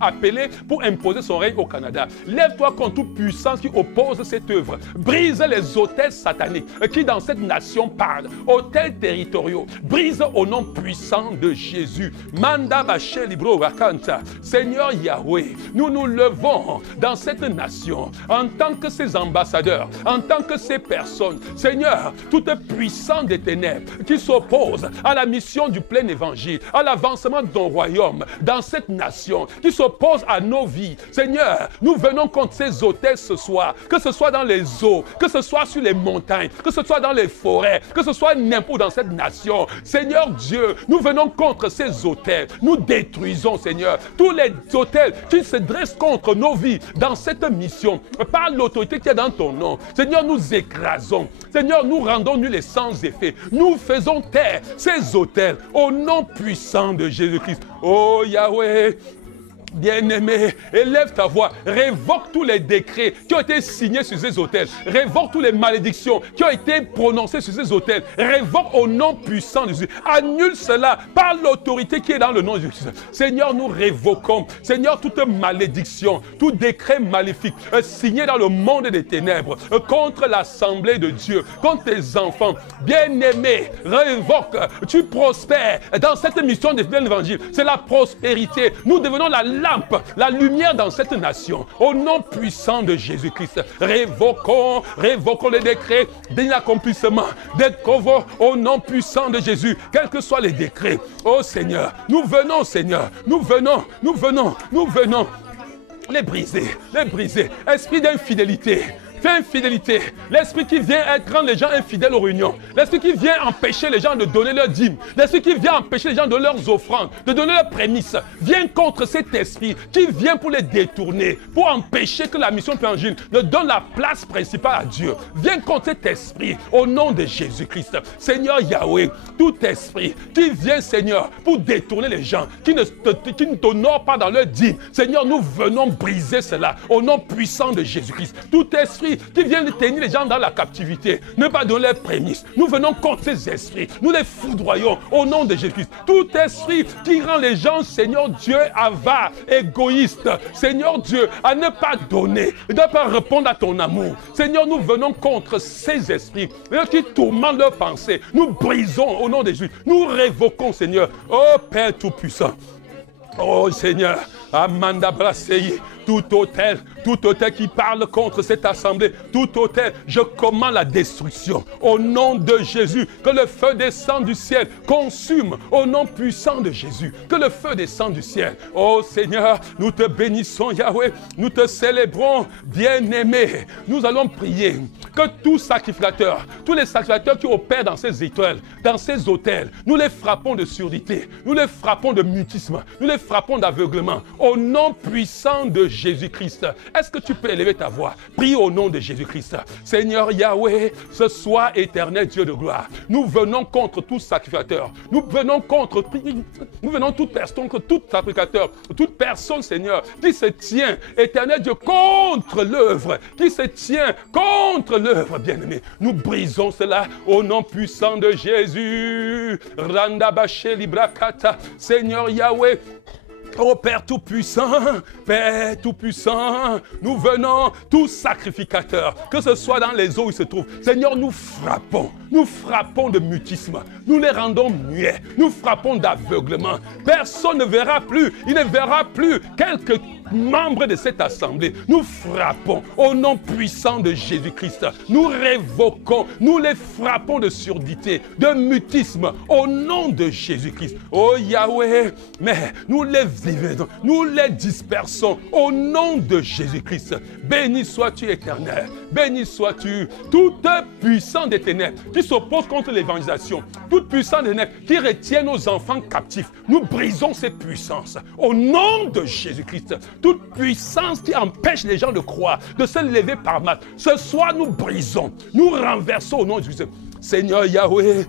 appelés pour imposer son règne au Canada. Lève-toi contre toute puissance qui oppose cette œuvre. Brise les autels sataniques qui dans cette nation parlent. Autels territoriaux. Brise au nom puissant de Jésus. Manda Bache Libro Vakanta. Seigneur Yahweh, nous nous levons dans cette nation en tant que ses ambassadeurs, en tant que ces personnes. Seigneur, toute puissance des ténèbres qui s'oppose à la mission du plein évangile, à l'avancement de ton royaume dans cette nation, qui s'oppose à nos vies. Seigneur, nous venons contre ces autels ce soir, que ce soit dans les eaux, que ce soit sur les montagnes, que ce soit dans les forêts, que ce soit n'importe où dans cette nation. Seigneur Dieu, nous venons contre ces autels. Nous détruisons, Seigneur, tous les autels qui se dressent contre nos vies dans cette mission, par l'autorité qui est dans ton nom. Seigneur, nous écrasons. Seigneur, nous rendons nul et sans effet. Nous faisons taire ces autels au nom puissant de Jésus-Christ. Oh Yahweh, bien-aimé, élève ta voix, révoque tous les décrets qui ont été signés sur ces autels, révoque toutes les malédictions qui ont été prononcées sur ces autels, révoque au nom puissant de Jésus, annule cela par l'autorité qui est dans le nom de Jésus. Seigneur, nous révoquons, Seigneur, toute malédiction, tout décret maléfique signé dans le monde des ténèbres contre l'assemblée de Dieu, contre tes enfants. Bien-aimé, révoque, tu prospères dans cette mission de l'évangile, c'est la prospérité. Nous devenons la lampe, la lumière dans cette nation. Au nom puissant de Jésus-Christ, révoquons les décrets d'inaccomplissement, au nom puissant de Jésus, quels que soient les décrets. Oh Seigneur, nous venons, Seigneur, nous venons, les briser. Esprit d'infidélité, infidélité, l'esprit qui vient rendre les gens infidèles aux réunions, l'esprit qui vient empêcher les gens de donner leurs dîmes, l'esprit qui vient empêcher les gens de donner leurs offrandes, de donner leurs prémices, vient contre cet esprit qui vient pour les détourner, pour empêcher que la mission de l'évangile ne donne la place principale à Dieu. Viens contre cet esprit au nom de Jésus-Christ. Seigneur Yahweh, tout esprit qui vient, Seigneur, pour détourner les gens, qui ne t'honorent pas dans leur dîme, Seigneur, nous venons briser cela au nom puissant de Jésus-Christ. Tout esprit qui viennent tenir les gens dans la captivité, ne pas donner leurs prémices. Nous venons contre ces esprits, nous les foudroyons au nom de Jésus-Christ. Tout esprit qui rend les gens, Seigneur Dieu, avares, égoïstes, Seigneur Dieu, à ne pas donner, ne pas répondre à ton amour. Seigneur, nous venons contre ces esprits qui tourmentent leurs pensées. Nous brisons au nom de Jésus. Nous révoquons, Seigneur. Oh Père Tout-Puissant. Oh Seigneur, Amanda Brasseyi, tout autel qui parle contre cette assemblée, tout autel, je commande la destruction. Au nom de Jésus, que le feu descende du ciel, consume au nom puissant de Jésus, que le feu descende du ciel. Oh Seigneur, nous te bénissons Yahweh, nous te célébrons, bien-aimé. Nous allons prier que tout sacrificateur, tous les sacrificateurs qui opèrent dans ces étoiles, dans ces hôtels, nous les frappons de surdité, nous les frappons de mutisme, nous les frappons d'aveuglement, au nom puissant de Jésus-Christ. Est-ce que tu peux élever ta voix? Prie au nom de Jésus-Christ. Seigneur Yahweh, ce soir, éternel Dieu de gloire, nous venons contre tout sacrificateur, nous venons toute personne, tout sacrificateur, toute personne, Seigneur, qui se tient, éternel Dieu, contre l'œuvre, qui se tient contre l'œuvre, bien-aimé. Nous brisons cela au nom puissant de Jésus. Randabaché Librakata, Seigneur Yahweh, oh Père Tout-Puissant, Père Tout-Puissant, nous venons, tous sacrificateurs, que ce soit dans les eaux où ils se trouvent. Seigneur, nous frappons de mutisme, nous les rendons muets, nous frappons d'aveuglement. Personne ne verra plus, il ne verra plus quelques membres de cette assemblée. Nous frappons au nom puissant de Jésus-Christ. Nous révoquons, nous les frappons de surdité, de mutisme au nom de Jésus-Christ. Oh Yahweh, mais nous les vivons, nous les dispersons au nom de Jésus-Christ. Béni sois-tu éternel, béni sois-tu, toute puissance des ténèbres qui s'oppose contre l'évangélisation, toute puissance des ténèbres qui retient nos enfants captifs. Nous brisons ces puissances au nom de Jésus-Christ. Toute puissance qui empêche les gens de croire, de se lever par masse. Ce soir, nous brisons, nous renversons au nom de Jésus. Seigneur Yahweh,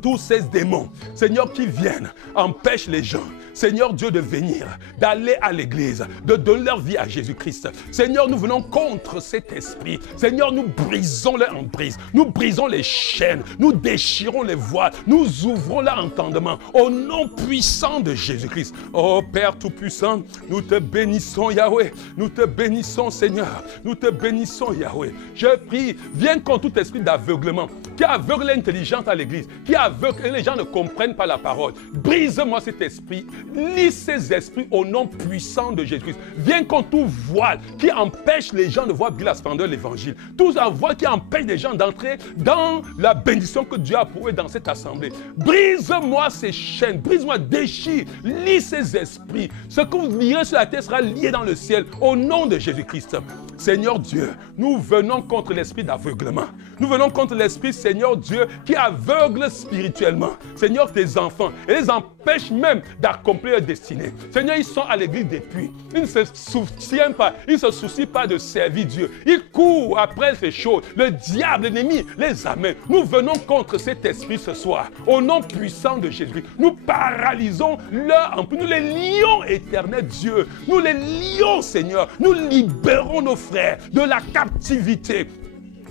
tous ces démons, Seigneur, qui viennent, empêchent les gens, Seigneur Dieu, de venir, d'aller à l'église, de donner leur vie à Jésus-Christ. Seigneur, nous venons contre cet esprit. Seigneur, nous brisons les emprises, nous brisons les chaînes, nous déchirons les voiles, nous ouvrons leur entendement au nom puissant de Jésus-Christ. Oh Père Tout-Puissant, nous te bénissons Yahweh, nous te bénissons Seigneur, nous te bénissons Yahweh. Je prie, viens contre tout esprit d'aveuglement, qui aveugle l'intelligence à l'église, qui aveugle et les gens ne comprennent pas la parole. Brise-moi cet esprit. Lis ces esprits au nom puissant de Jésus-Christ. Viens contre tout voile qui empêche les gens de voir briller la splendeur de l'évangile. Tout un voile qui empêche les gens d'entrer dans la bénédiction que Dieu a pour eux dans cette assemblée. Brise-moi ces chaînes, brise-moi, déchire, lis ces esprits. Ce que vous lirez sur la terre sera lié dans le ciel au nom de Jésus-Christ. Seigneur Dieu, nous venons contre l'esprit d'aveuglement. Nous venons contre l'esprit, Seigneur Dieu, qui aveugle spirituellement. Seigneur, tes enfants, et les empêche même d'accomplir leur destinée. Seigneur, ils sont à l'église depuis. Ils ne se soucient pas, ils ne se soucient pas de servir Dieu. Ils courent après ces choses. Le diable, l'ennemi, les amène. Nous venons contre cet esprit ce soir. Au nom puissant de Jésus, nous paralysons leur emprise. Nous les lions, éternel Dieu. Nous les lions, Seigneur. Nous libérons nos frères de la captivité.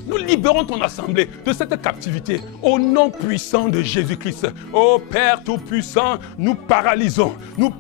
Nous libérons ton assemblée de cette captivité au nom puissant de Jésus-Christ. Ô Père Tout-Puissant, nous paralysons, nous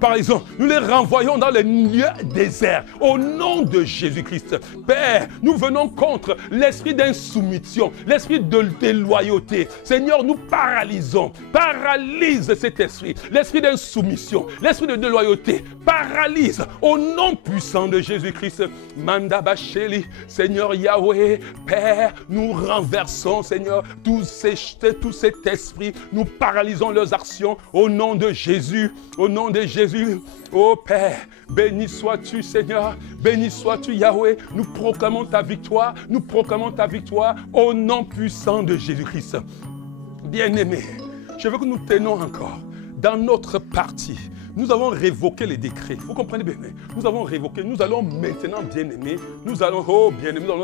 les renvoyons dans les lieux déserts au nom de Jésus-Christ. Père, nous venons contre l'esprit d'insoumission, l'esprit de déloyauté. Seigneur, nous paralysons, paralyse cet esprit, l'esprit d'insoumission, l'esprit de déloyauté, paralyse au nom puissant de Jésus-Christ. Manda Bacheli, Seigneur Yahweh, Père, nous renversons, Seigneur, tout cet esprit, nous paralysons leurs actions au nom de Jésus, au nom de Jésus. Ô Père, béni sois-tu, Seigneur, béni sois-tu, Yahweh. Nous proclamons ta victoire au nom puissant de Jésus-Christ. Bien-aimés, je veux que nous tenions encore dans notre partie. Nous avons révoqué les décrets. Vous comprenez bien? Nous avons révoqué. Nous allons maintenant, bien-aimés, nous allons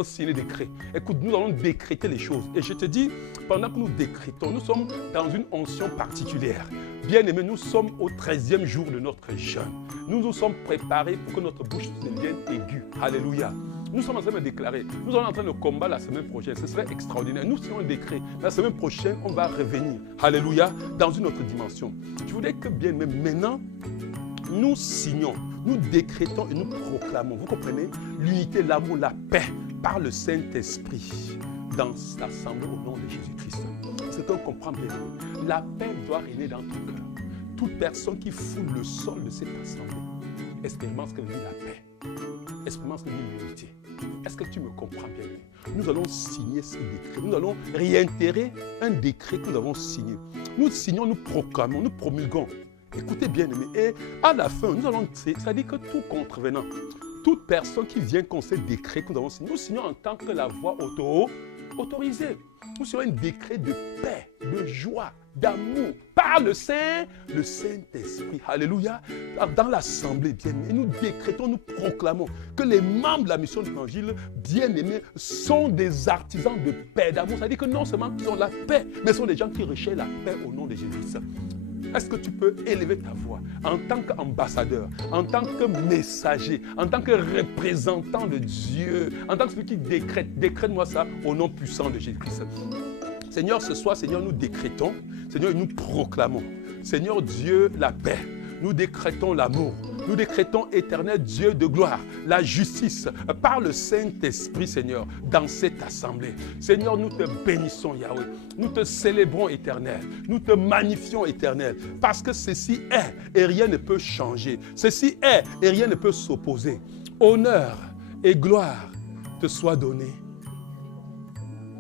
signer les décrets. Écoute, nous allons décréter les choses. Et je te dis, pendant que nous décrétons, nous sommes dans une onction particulière. Bien-aimés, nous sommes au 13e jour de notre jeûne. Nous nous sommes préparés pour que notre bouche devienne aiguë. Alléluia. Nous sommes en train de déclarer, nous sommes en train de combattre la semaine prochaine. Ce serait extraordinaire. Nous signons le décret. La semaine prochaine, on va revenir. Alléluia. Dans une autre dimension. Je voudrais que bien, mais maintenant, nous signons, nous décrétons et nous proclamons. Vous comprenez? L'unité, l'amour, la paix par le Saint-Esprit dans l'assemblée au nom de Jésus-Christ. C'est qu'on comprend bien. La paix doit régner dans ton cœur. Toute personne qui foule le sol de cette assemblée expérimente ce que veut dire la paix. expérience de l'unité. Est-ce que tu me comprends bien? Nous allons signer ce décret. Nous allons réitérer un décret que nous avons signé. Nous signons, nous proclamons, nous promulguons. Écoutez bien, aimés. Et à la fin, nous allons, c'est-à-dire que tout contrevenant, toute personne qui vient contre ce décret que nous avons signé, nous signons en tant que la voix autorisée. Nous signons un décret de paix, de joie, d'amour, par le Saint-Esprit. Alléluia. Dans l'assemblée bien-aimée, nous décrétons, nous proclamons que les membres de la mission de l'Évangile, bien-aimés, sont des artisans de paix, d'amour. C'est-à-dire que non seulement ils ont la paix, mais sont des gens qui recherchent la paix au nom de Jésus-Christ. Est-ce que tu peux élever ta voix en tant qu'ambassadeur, en tant que messager, en tant que représentant de Dieu, en tant que celui qui décrète? Décrète-moi ça au nom puissant de Jésus-Christ. Seigneur, ce soir, Seigneur, nous décrétons, Seigneur, nous proclamons. Seigneur Dieu, la paix. Nous décrétons l'amour. Nous décrétons, éternel Dieu de gloire, la justice par le Saint-Esprit, Seigneur, dans cette assemblée. Seigneur, nous te bénissons, Yahweh. Nous te célébrons, éternel. Nous te magnifions, éternel. Parce que ceci est et rien ne peut changer. Ceci est et rien ne peut s'opposer. Honneur et gloire te soient donnés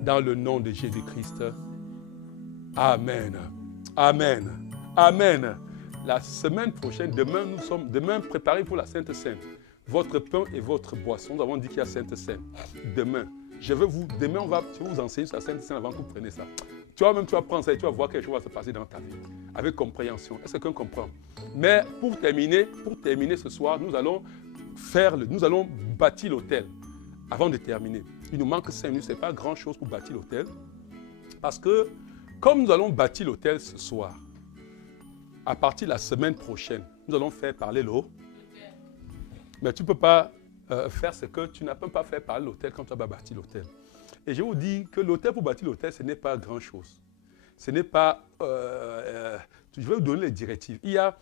dans le nom de Jésus-Christ. Amen. Amen. Amen. La semaine prochaine, demain, préparez pour la Sainte Seine. Votre pain et votre boisson. Nous avons dit qu'il y a Sainte Seine. Demain, je vais vous enseigner sur la Sainte Seine avant que vous preniez ça. Tu vas prendre ça et tu vas voir quelque chose va se passer dans ta vie. Avec compréhension. Est-ce que quelqu'un comprend? Mais pour terminer ce soir, nous allons bâtir l'autel. Avant de terminer, il nous manque 5 minutes. Ce n'est pas grand-chose pour bâtir l'autel. Parce que, comme nous allons bâtir l'autel ce soir, à partir de la semaine prochaine, nous allons faire parler l'eau. Mais tu ne peux pas faire ce que tu n'as pas fait parler l'autel quand tu vas bâtir l'autel. Et je vous dis que l'autel, pour bâtir l'autel, ce n'est pas grand-chose. Ce n'est pas... je vais vous donner les directives. Il y a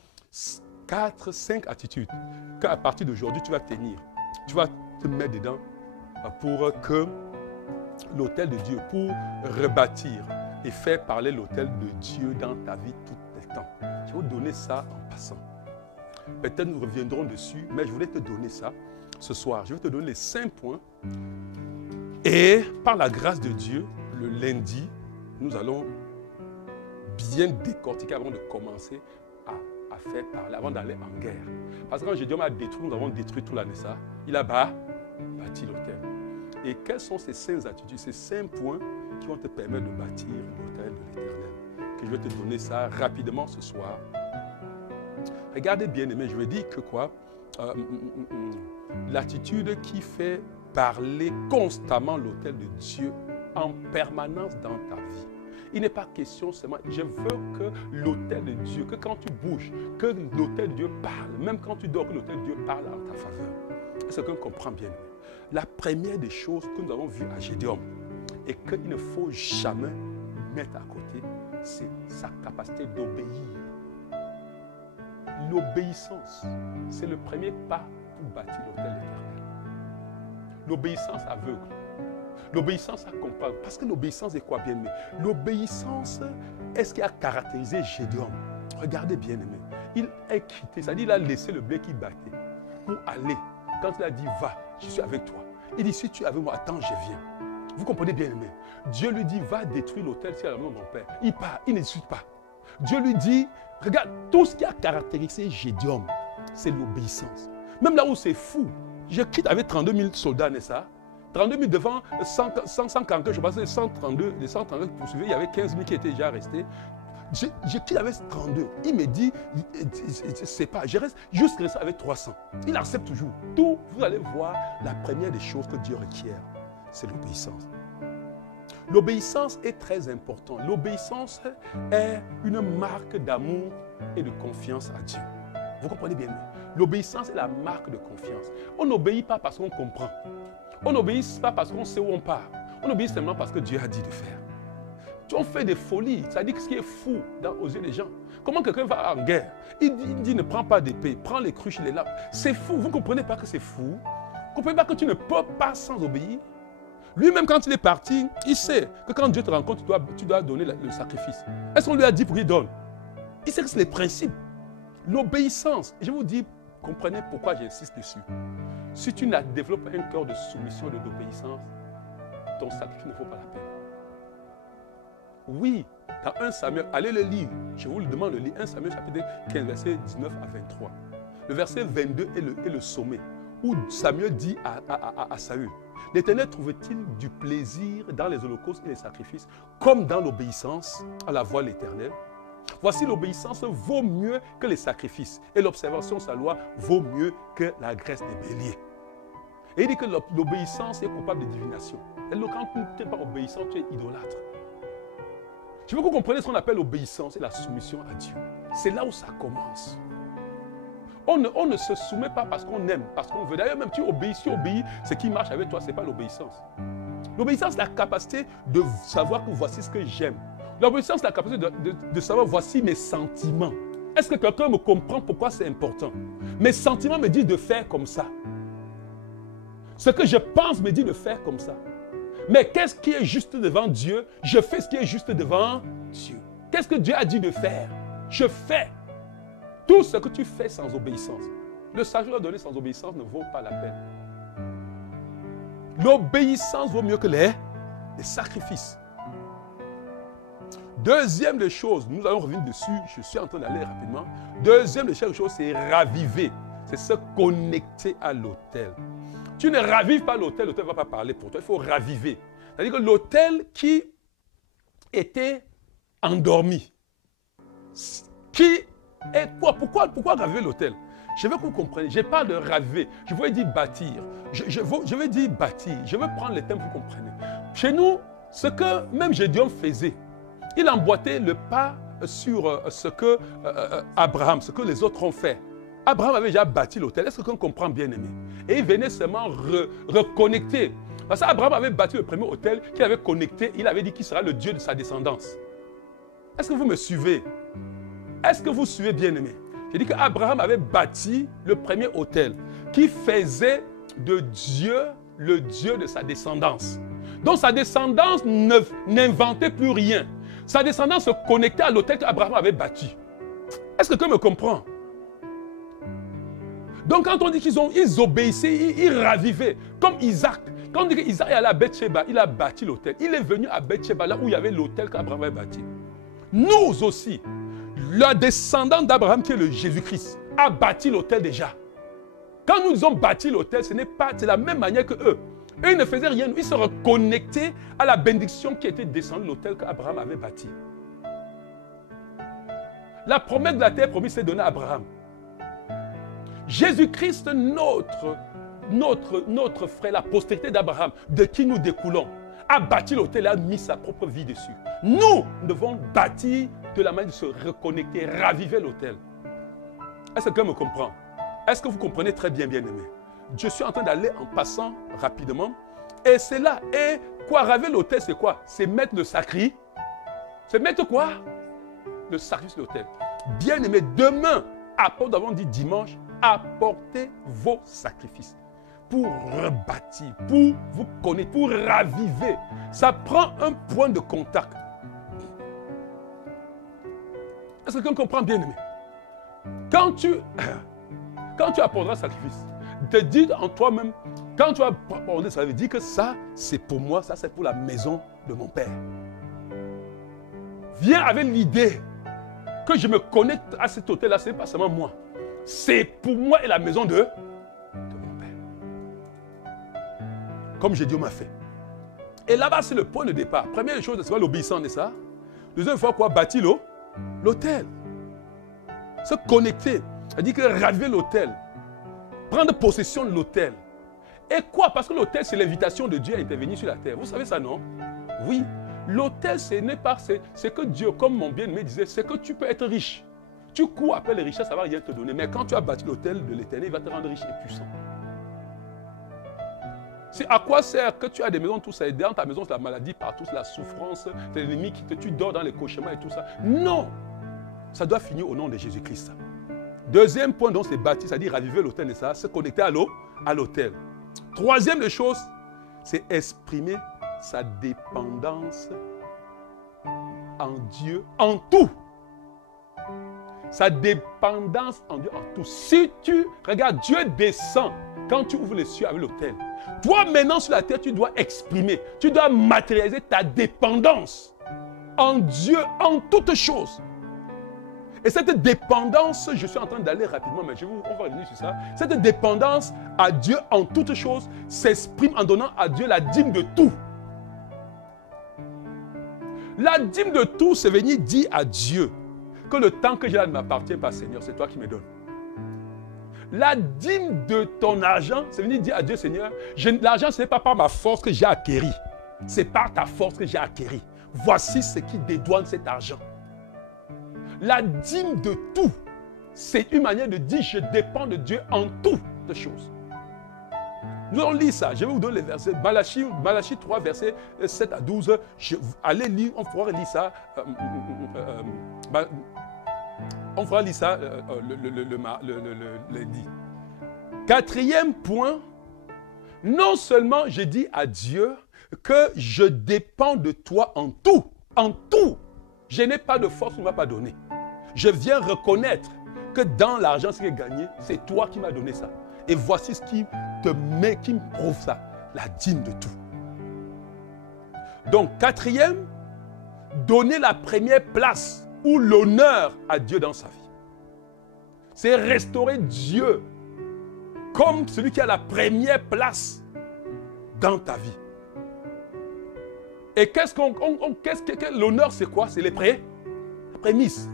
4-5 attitudes qu'à partir d'aujourd'hui, tu vas tenir. Tu vas te mettre dedans pour que l'autel de Dieu, pour rebâtir et faire parler l'autel de Dieu dans ta vie tout le temps. Je vais vous donner ça en passant. Peut-être nous reviendrons dessus, mais je voulais te donner ça ce soir. Je vais te donner les 5 points. Et par la grâce de Dieu, le lundi, nous allons bien décortiquer avant de commencer à faire parler, avant d'aller en guerre. Parce que quand Gédéon a détruit, nous avons détruit tout l'Anessa, il a bâti l'autel. Et quelles sont ces 5 attitudes, ces 5 points qui vont te permettre de bâtir l'autel de l'Éternel? Que je vais te donner ça rapidement ce soir. Regardez bien, aimé, je vais dire que quoi? L'attitude qui fait parler constamment l'autel de Dieu en permanence dans ta vie. Il n'est pas question seulement, je veux que l'autel de Dieu, que quand tu bouges, que l'autel de Dieu parle, même quand tu dors, que l'autel de Dieu parle en ta faveur. Est-ce que tu comprends bien? La première des choses que nous avons vues à Gédéon et qu'il ne faut jamais mettre à côté, c'est sa capacité d'obéir. L'obéissance, c'est le premier pas pour bâtir l'autel éternel. L'obéissance aveugle. L'obéissance accompagne. Parce que l'obéissance est quoi, bien-aimé? L'obéissance est ce qui a caractérisé Gédéon. Regardez bien, aimé. Il est quitté, c'est-à-dire il a laissé le blé qui battait pour aller. Quand il a dit, va, je suis avec toi. Il dit, si tu es avec moi, attends, je viens. Vous comprenez bien, aimé? Dieu lui dit, va détruire l'autel si à la maison de mon père. Il part, il n'hésite pas. Dieu lui dit, regarde, tout ce qui a caractérisé Gédéon, c'est l'obéissance. Même là où c'est fou, je quitte avec 32 000 soldats, n'est-ce pas? 32 000 devant 140, je pense que 132, les 132 qui poursuivaient, il y avait 15 000 qui étaient déjà restés. Je quitte avec 32. Il me dit, c'est pas, je reste juste resté avec 300. Il accepte toujours. Tout, vous allez voir, la première des choses que Dieu requiert, c'est l'obéissance. L'obéissance est très importante. L'obéissance est une marque d'amour et de confiance à Dieu. Vous comprenez bien? L'obéissance est la marque de confiance. On n'obéit pas parce qu'on comprend. On n'obéit pas parce qu'on sait où on part. On obéit seulement parce que Dieu a dit de faire. On fait des folies, c'est-à-dire ce qui est fou aux yeux des gens. Comment quelqu'un va en guerre? Il dit ne prends pas d'épée, prends les cruches, les lames. C'est fou, vous ne comprenez pas que c'est fou? Vous ne comprenez pas que tu ne peux pas sans obéir? Lui-même, quand il est parti, il sait que quand Dieu te rencontre, tu dois donner le sacrifice. Est-ce qu'on lui a dit pour qu'il donne? Il sait que c'est les principes. L'obéissance, je vous dis, comprenez pourquoi j'insiste dessus. Si tu n'as développé un cœur de soumission et d'obéissance, ton sacrifice ne vaut pas la peine. Oui, dans 1 Samuel, allez le lire. Je vous le demande de lire 1 Samuel chapitre 15, verset 19 à 23. Le verset 22 est le sommet, où Samuel dit à Saül, l'Éternel trouve-t-il du plaisir dans les holocaustes et les sacrifices, comme dans l'obéissance à la voix de l'Éternel? Voici, l'obéissance vaut mieux que les sacrifices, et l'observation de sa loi vaut mieux que la graisse des béliers. Et il dit que l'obéissance est coupable de divination. Et donc, quand tu n'es pas obéissant, tu es idolâtre. Je veux que vous compreniez ce qu'on appelle l'obéissance et la soumission à Dieu. C'est là où ça commence. On ne se soumet pas parce qu'on aime, parce qu'on veut. D'ailleurs, même tu obéis, ce qui marche avec toi, ce n'est pas l'obéissance. L'obéissance, c'est la capacité de savoir que voici ce que j'aime. L'obéissance, c'est la capacité de savoir voici mes sentiments. Est-ce que quelqu'un me comprend pourquoi c'est important? Mes sentiments me disent de faire comme ça. Ce que je pense me dit de faire comme ça. Mais qu'est-ce qui est juste devant Dieu? Je fais ce qui est juste devant Dieu. Qu'est-ce que Dieu a dit de faire? Je fais. Tout ce que tu fais sans obéissance. Le salut donné sans obéissance ne vaut pas la peine. L'obéissance vaut mieux que les sacrifices. Deuxième des choses, nous allons revenir dessus, je suis en train d'aller rapidement. Deuxième des choses, c'est raviver. C'est se connecter à l'autel. Tu ne ravives pas l'autel, l'autel ne va pas parler pour toi, il faut raviver. C'est-à-dire que l'autel qui était endormi, qui est quoi? Pourquoi raviver l'autel? Je veux que vous compreniez, je parle de raviver, je veux dire bâtir. Je veux dire bâtir, je veux prendre les thèmes pour que vous compreniez. Chez nous, ce que même Gédéon faisait, il emboîtait le pas sur ce que Abraham, ce que les autres ont fait. Abraham avait déjà bâti l'autel. Est-ce que quelqu'un comprend, bien aimé? Et il venait seulement reconnecter. Parce qu'Abraham avait bâti le premier autel qu'il avait connecté. Il avait dit qu'il sera le Dieu de sa descendance. Est-ce que vous me suivez? Est-ce que vous suivez, bien aimé? J'ai dit qu'Abraham avait bâti le premier autel qui faisait de Dieu le Dieu de sa descendance. Donc sa descendance n'inventait plus rien. Sa descendance se connectait à l'autel qu'Abraham avait bâti. Est-ce que quelqu'un me comprend? Donc quand on dit qu'ils obéissaient, ils ravivaient, comme Isaac. Quand on dit qu'Isaac est allé à Beth-Sheba, il a bâti l'autel. Il est venu à Beth-Sheba, là où il y avait l'autel qu'Abraham avait bâti. Nous aussi, le descendant d'Abraham, qui est le Jésus-Christ, a bâti l'autel déjà. Quand nous disons bâti l'autel, c'est la même manière que eux. Eux, ils ne faisaient rien, ils se reconnectaient à la bénédiction qui était descendue de l'autel qu'Abraham avait bâti. La promesse de la terre promise s'est donnée à Abraham. Jésus-Christ, notre frère, la postérité d'Abraham, de qui nous découlons, a bâti l'autel et a mis sa propre vie dessus. Nous devons bâtir de la manière de se reconnecter, raviver l'autel. Est-ce que quelqu'un me comprend? Est-ce que vous comprenez très bien, bien-aimé? Je suis en train d'aller en passant rapidement. Et c'est là. Et quoi, raviver l'autel, c'est quoi? C'est mettre le sacrifice. C'est mettre quoi? Le sacrifice de l'autel. Bien-aimé, demain, après nous avons dit dimanche, apportez vos sacrifices pour rebâtir, pour vous connaître, pour raviver. Ça prend un point de contact. Est-ce que quelqu'un comprend, bien aimé? Quand tu apporteras un sacrifice, te dis en toi-même, quand tu apporter, ça veut dire que ça, c'est pour moi, ça, c'est pour la maison de mon Père. Viens avec l'idée que je me connecte à cet hôtel-là, ce n'est pas seulement moi. C'est pour moi et la maison de mon Père. Comme Dieu m'a fait. Et là-bas, c'est le point de départ. Première chose, c'est l'obéissance de ça. Deuxième fois, quoi? Bâtir l'hôtel. Se connecter. C'est-à-dire que raviver l'hôtel. Prendre possession de l'hôtel. Et quoi? Parce que l'hôtel, c'est l'invitation de Dieu à intervenir sur la terre. Vous savez ça, non? Oui. L'hôtel, ce n'est pas... C'est que Dieu, comme mon bien-aimé disait, c'est que tu peux être riche. Tu cours après les richesses, ça ne va rien te donner. Mais quand tu as bâti l'autel de l'Éternel, il va te rendre riche et puissant. C'est à quoi sert que tu as des maisons, tout ça, et dans ta maison, c'est la maladie partout, c'est la souffrance, c'est l'ennemi qui te tue, dors dans les cauchemars et tout ça. Non! Ça doit finir au nom de Jésus-Christ. Deuxième point, donc, c'est bâti, c'est-à-dire raviver l'autel, et ça, se connecter à l'autel. Troisième des choses, c'est exprimer sa dépendance en Dieu, en tout. Sa dépendance en Dieu, en tout. Si tu regardes, Dieu descend quand tu ouvres les cieux avec l'autel, toi maintenant sur la terre, tu dois exprimer, tu dois matérialiser ta dépendance en Dieu, en toutes choses. Et cette dépendance, je suis en train d'aller rapidement, mais on va revenir sur ça. Cette dépendance à Dieu en toutes choses s'exprime en donnant à Dieu la dîme de tout. La dîme de tout, c'est venir dire à Dieu que le temps que j'ai là ne m'appartient pas, Seigneur, c'est toi qui me donnes. La dîme de ton argent, c'est venir dire à Dieu, Seigneur, l'argent, ce n'est pas par ma force que j'ai acquéri. C'est par ta force que j'ai acquéri. Voici ce qui dédouane cet argent. La dîme de tout, c'est une manière de dire, je dépends de Dieu en toutes choses. Nous allons lire ça. Je vais vous donner les versets. Malachie 3, versets 7 à 12. Allez lire, on pourra lire ça. On fera lire ça le lundi. Quatrième point, non seulement je dis à Dieu que je dépends de toi en tout. En tout. Je n'ai pas de force, tu ne m'as pas donné. Je viens reconnaître que dans l'argent, ce qui est gagné, c'est toi qui m'as donné ça. Et voici ce qui qui me prouve ça. La dîme de tout. Donc, quatrième, donner la première place ou l'honneur à Dieu dans sa vie. C'est restaurer Dieu comme celui qui a la première place dans ta vie. Et l'honneur, c'est quoi? C'est les prémices.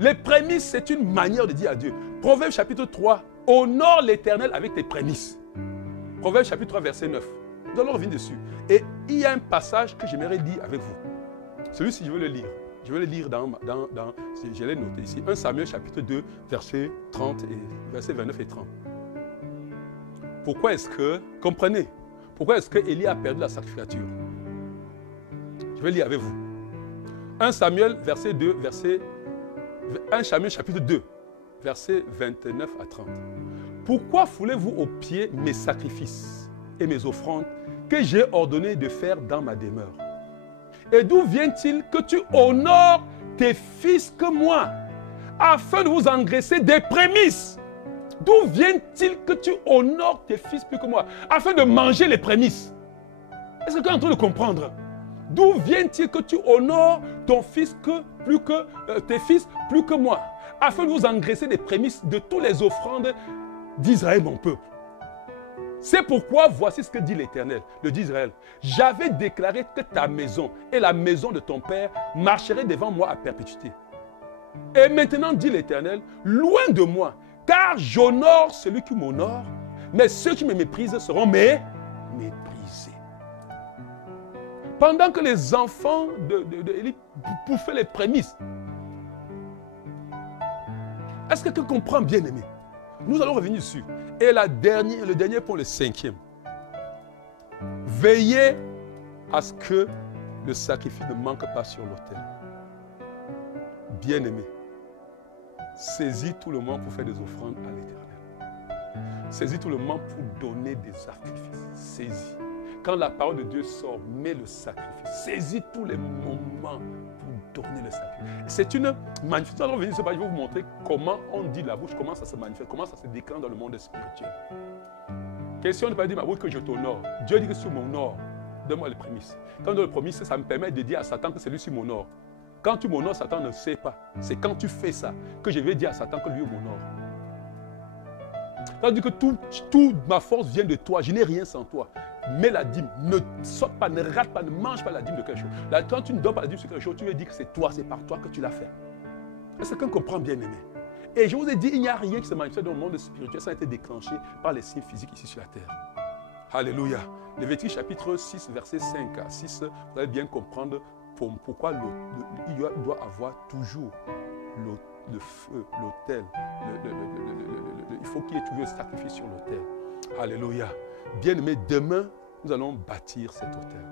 Les prémices, c'est une manière de dire à Dieu. Proverbe chapitre 3, honore l'Éternel avec tes prémices. Proverbe chapitre 3, verset 9. Nous allons revenir dessus. Et il y a un passage que j'aimerais lire avec vous. Celui-ci, je veux le lire. Je vais le lire je l'ai noté ici. 1 Samuel chapitre 2, verset 30 et verset 29 et 30. Pourquoi est-ce que, comprenez, pourquoi est-ce que Élie a perdu la sacrificature? Je vais lire avec vous. 1 Samuel, verset 2, 1 Samuel chapitre 2, verset 29 à 30. Pourquoi foulez-vous aux pieds mes sacrifices et mes offrandes que j'ai ordonné de faire dans ma demeure? Et d'où vient-il que tu honores tes fils que moi, afin de vous engraisser des prémices? D'où vient-il que tu honores tes fils plus que moi, afin de manger les prémices? Est-ce que tu es en train de comprendre? D'où vient-il que tu honores ton fils tes fils plus que moi, afin de vous engraisser des prémices de toutes les offrandes d'Israël, mon peuple? C'est pourquoi voici ce que dit l'Éternel, le Dieu d'Israël. J'avais déclaré que ta maison et la maison de ton père marcheraient devant moi à perpétuité. Et maintenant, dit l'Éternel, loin de moi, car j'honore celui qui m'honore, mais ceux qui me méprisent seront méprisés. Pendant que les enfants d'Élie bouffaient les prémices. Est-ce que tu comprends, bien-aimé? Nous allons revenir dessus. Et le dernier point, le cinquième. Veillez à ce que le sacrifice ne manque pas sur l'autel. Bien-aimé, saisis tout le monde pour faire des offrandes à l'Éternel. Saisis tout le monde pour donner des sacrifices. Saisis. Quand la parole de Dieu sort, mets le sacrifice. Saisis tous les moments pour donner le sacrifice. C'est une manifestation. Je vais vous montrer comment on dit la bouche, comment ça se manifeste, comment ça se déclenche dans le monde spirituel. Question de ne pas dire ma bouche que je t'honore. Dieu dit que sur mon or, donne-moi les prémices. Quand on donne les prémices, ça me permet de dire à Satan que c'est lui sur mon or. Quand tu m'honores, Satan ne sait pas. C'est quand tu fais ça que je vais dire à Satan que lui m'honore. Tandis que toute ma force vient de toi, je n'ai rien sans toi. Mets la dîme, ne saute pas, ne rate pas, ne mange pas la dîme de quelque chose. Là, quand tu ne donnes pas la dîme sur quelque chose, tu veux dire que c'est toi, c'est par toi que tu l'as fait. Est-ce qu'on comprend, bien aimé? Et je vous ai dit, il n'y a rien qui se manifeste dans le monde spirituel, ça a été déclenché par les signes physiques ici sur la terre. Alléluia. Lévitique chapitre 6, verset 5 à 6, vous allez bien comprendre pourquoi il doit avoir toujours le feu, l'autel. Il faut qu'il y ait toujours un sacrifice sur l'autel. Alléluia. Bien-aimé, demain, nous allons bâtir cet autel.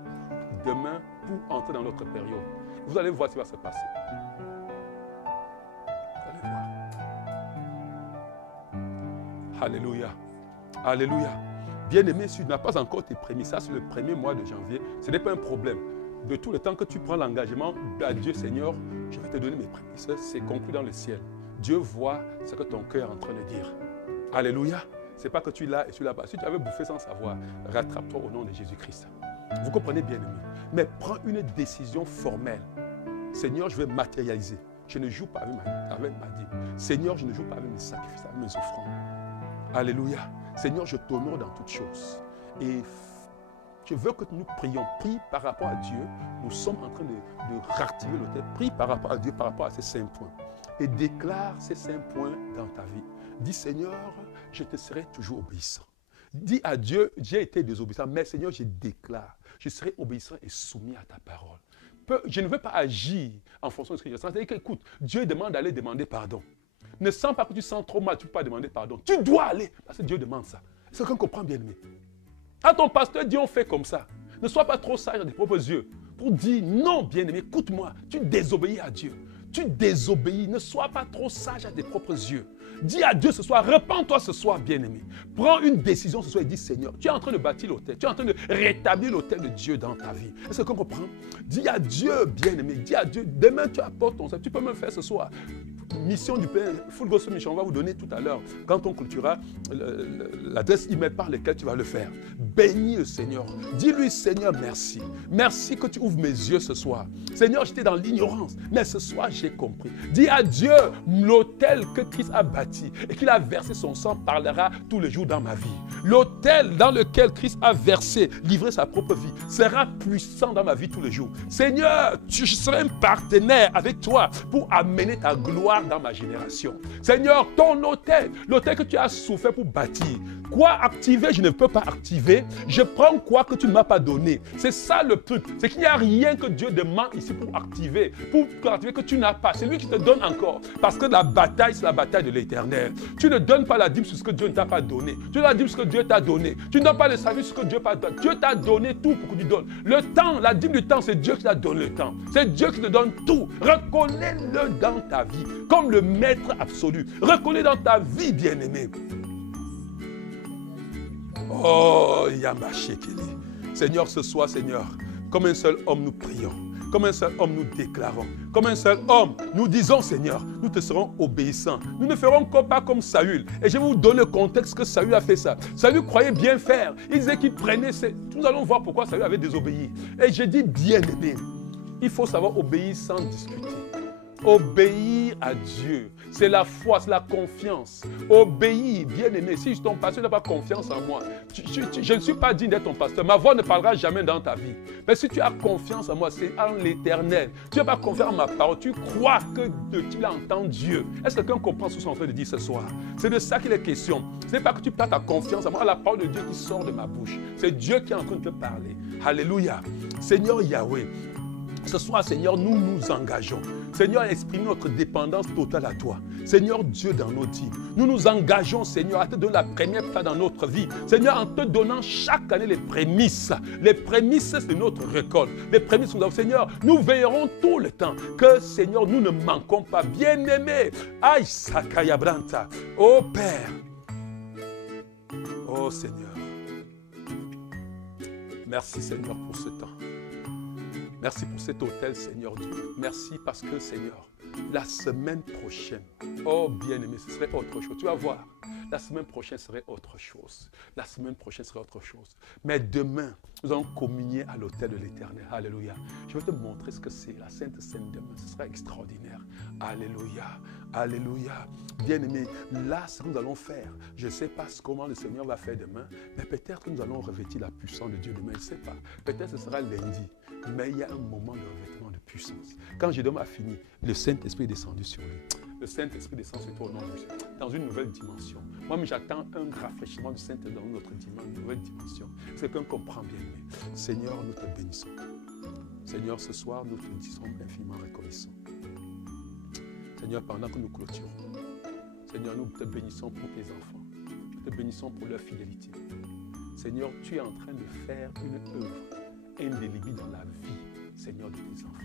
Demain, pour entrer dans notre période. Vous allez voir ce qui va se passer. Vous allez voir. Alléluia. Alléluia. Bien-aimé, si tu n'as pas encore tes prémices, ça c'est le premier mois de janvier, ce n'est pas un problème. De tout le temps que tu prends l'engagement à Dieu, Seigneur, je vais te donner mes prémices. C'est conclu dans le ciel. Dieu voit ce que ton cœur est en train de dire. Alléluia. Ce n'est pas que tu l'as et tu l'as pas. Si tu avais bouffé sans savoir, rattrape-toi au nom de Jésus-Christ. Vous comprenez bien, aimé. Mais prends une décision formelle. Seigneur, je vais matérialiser. Je ne joue pas avec ma dîme. Seigneur, je ne joue pas avec mes sacrifices, avec mes offrandes. Alléluia. Seigneur, je t'honore dans toutes choses. Et je veux que nous prions. Prie par rapport à Dieu. Nous sommes en train de réactiver l'autel. Prie par rapport à Dieu, par rapport à ces 5 points. Et déclare ces 5 points dans ta vie. Dis, Seigneur, je te serai toujours obéissant. Dis à Dieu, j'ai été désobéissant, mais Seigneur, je déclare, je serai obéissant et soumis à ta parole. Je ne veux pas agir en fonction de ce que je sens. C'est-à-dire qu'écoute, Dieu demande d'aller demander pardon. Ne sens pas que tu sens trop mal, tu ne peux pas demander pardon. Tu dois aller, parce que Dieu demande ça. Est-ce que quelqu'un comprend, bien aimé? Quand ton pasteur dit on fait comme ça, ne sois pas trop sage à tes propres yeux pour dire non, bien aimé, écoute-moi, tu désobéis à Dieu. Tu désobéis, ne sois pas trop sage à tes propres yeux. Dis à Dieu ce soir, repens-toi ce soir, bien-aimé. Prends une décision ce soir et dis, Seigneur, tu es en train de bâtir l'autel, tu es en train de rétablir l'autel de Dieu dans ta vie. Est-ce qu'on comprend? Dis à Dieu, bien-aimé, dis à Dieu, demain tu apportes ton salut. Tu peux me faire ce soir. Mission du Père, Full Gospel Mission, on va vous donner tout à l'heure, quand on clôturera l'adresse email par laquelle tu vas le faire. Bénis le Seigneur. Dis-lui, Seigneur, merci. Merci que tu ouvres mes yeux ce soir. Seigneur, j'étais dans l'ignorance, mais ce soir, j'ai compris. Dis à Dieu, l'autel que Christ a bâti et qu'il a versé son sang parlera tous les jours dans ma vie. L'autel dans lequel Christ a versé, livré sa propre vie, sera puissant dans ma vie tous les jours. Seigneur, je serai un partenaire avec toi pour amener ta gloire dans ma génération. Seigneur, ton autel, l'autel que tu as souffert pour bâtir, quoi activer, je ne peux pas activer. Je prends quoi que tu ne m'as pas donné. C'est ça le truc. C'est qu'il n'y a rien que Dieu demande ici pour activer que tu n'as pas. C'est lui qui te donne encore. Parce que la bataille, c'est la bataille de l'éternel. Tu ne donnes pas la dîme sur ce que Dieu ne t'a pas donné. Tu donnes la dîme sur ce que Dieu t'a donné. Tu ne donnes pas le service sur ce que Dieu t'a donné. Dieu t'a donné tout pour que tu donnes. Le temps, la dîme du temps, c'est Dieu qui t'a donné le temps. C'est Dieu qui te donne tout. Reconnais-le dans ta vie comme le maître absolu. Reconnais dans ta vie, bien-aimé. Oh, Yamashekeli. Seigneur, ce soir, Seigneur, comme un seul homme, nous prions. Comme un seul homme, nous déclarons. Comme un seul homme, nous disons, Seigneur, nous te serons obéissants. Nous ne ferons pas comme Saül. Et je vais vous donner le contexte que Saül a fait ça. Saül croyait bien faire. Il disait qu'il prenait ses... Nous allons voir pourquoi Saül avait désobéi. Et je dis, bien aimé, il faut savoir obéir sans discuter. Obéir à Dieu, c'est la foi, c'est la confiance. Obéir, bien aimé. Si ton pasteur n'a pas confiance en moi, je ne suis pas digne d'être ton pasteur. Ma voix ne parlera jamais dans ta vie. Mais si tu as confiance en moi, c'est en l'éternel. Tu n'as pas confiance en ma parole. Tu crois que tu entends Dieu. Est-ce que quelqu'un comprend ce que je suis en train de dire ce soir? C'est de ça qu'il est question. Ce n'est pas que tu perds ta confiance en moi, à la parole de Dieu qui sort de ma bouche. C'est Dieu qui est en train de te parler. Alléluia. Seigneur Yahweh, ce soir, Seigneur, nous nous engageons. Seigneur, exprime notre dépendance totale à toi. Seigneur Dieu, dans nos dîmes, nous nous engageons, Seigneur, à te donner la première place dans notre vie. Seigneur, en te donnant chaque année les prémices. Les prémices, c'est notre récolte. Les prémices, Seigneur, nous veillerons tout le temps que, Seigneur, nous ne manquons pas. Bien-aimés, aïe, Sakaya Branta, ô Père, ô Seigneur, merci, Seigneur, pour ce temps. Merci pour cet hôtel, Seigneur Dieu. Merci parce que, Seigneur, la semaine prochaine, oh bien-aimé, ce serait autre chose. Tu vas voir, la semaine prochaine serait autre chose. La semaine prochaine serait autre chose. Mais demain, nous allons communier à l'autel de l'Éternel. Alléluia. Je vais te montrer ce que c'est, la Sainte Seine demain. Ce sera extraordinaire. Alléluia. Alléluia. Bien-aimé, là, ce que nous allons faire, je ne sais pas comment le Seigneur va faire demain, mais peut-être que nous allons revêtir la puissance de Dieu demain. Je ne sais pas. Peut-être que ce sera lundi. Mais il y a un moment de revêtement de puissance. Quand Gédéon a fini, le Saint-Esprit est descendu sur lui. Le Saint-Esprit descend sur toi au nom de Jésus, dans une nouvelle dimension. Moi, j'attends un rafraîchissement du Saint-Esprit dans notre dimension, une nouvelle dimension. C'est quelqu'un comprend bien. Seigneur, nous te bénissons. Seigneur, ce soir, nous te disons infiniment reconnaissants. Seigneur, pendant que nous clôturons, Seigneur, nous te bénissons pour tes enfants. Nous te bénissons pour leur fidélité. Seigneur, tu es en train de faire une œuvre indélébile dans la vie, Seigneur, de tes enfants.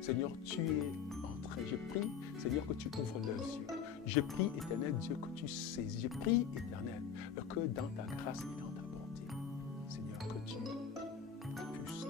Seigneur, tu es en train, je prie, Seigneur, que tu ouvres leurs yeux. Je prie, éternel Dieu, que tu saisis. Je prie, éternel, que dans ta grâce et dans ta bonté, Seigneur, que tu puisses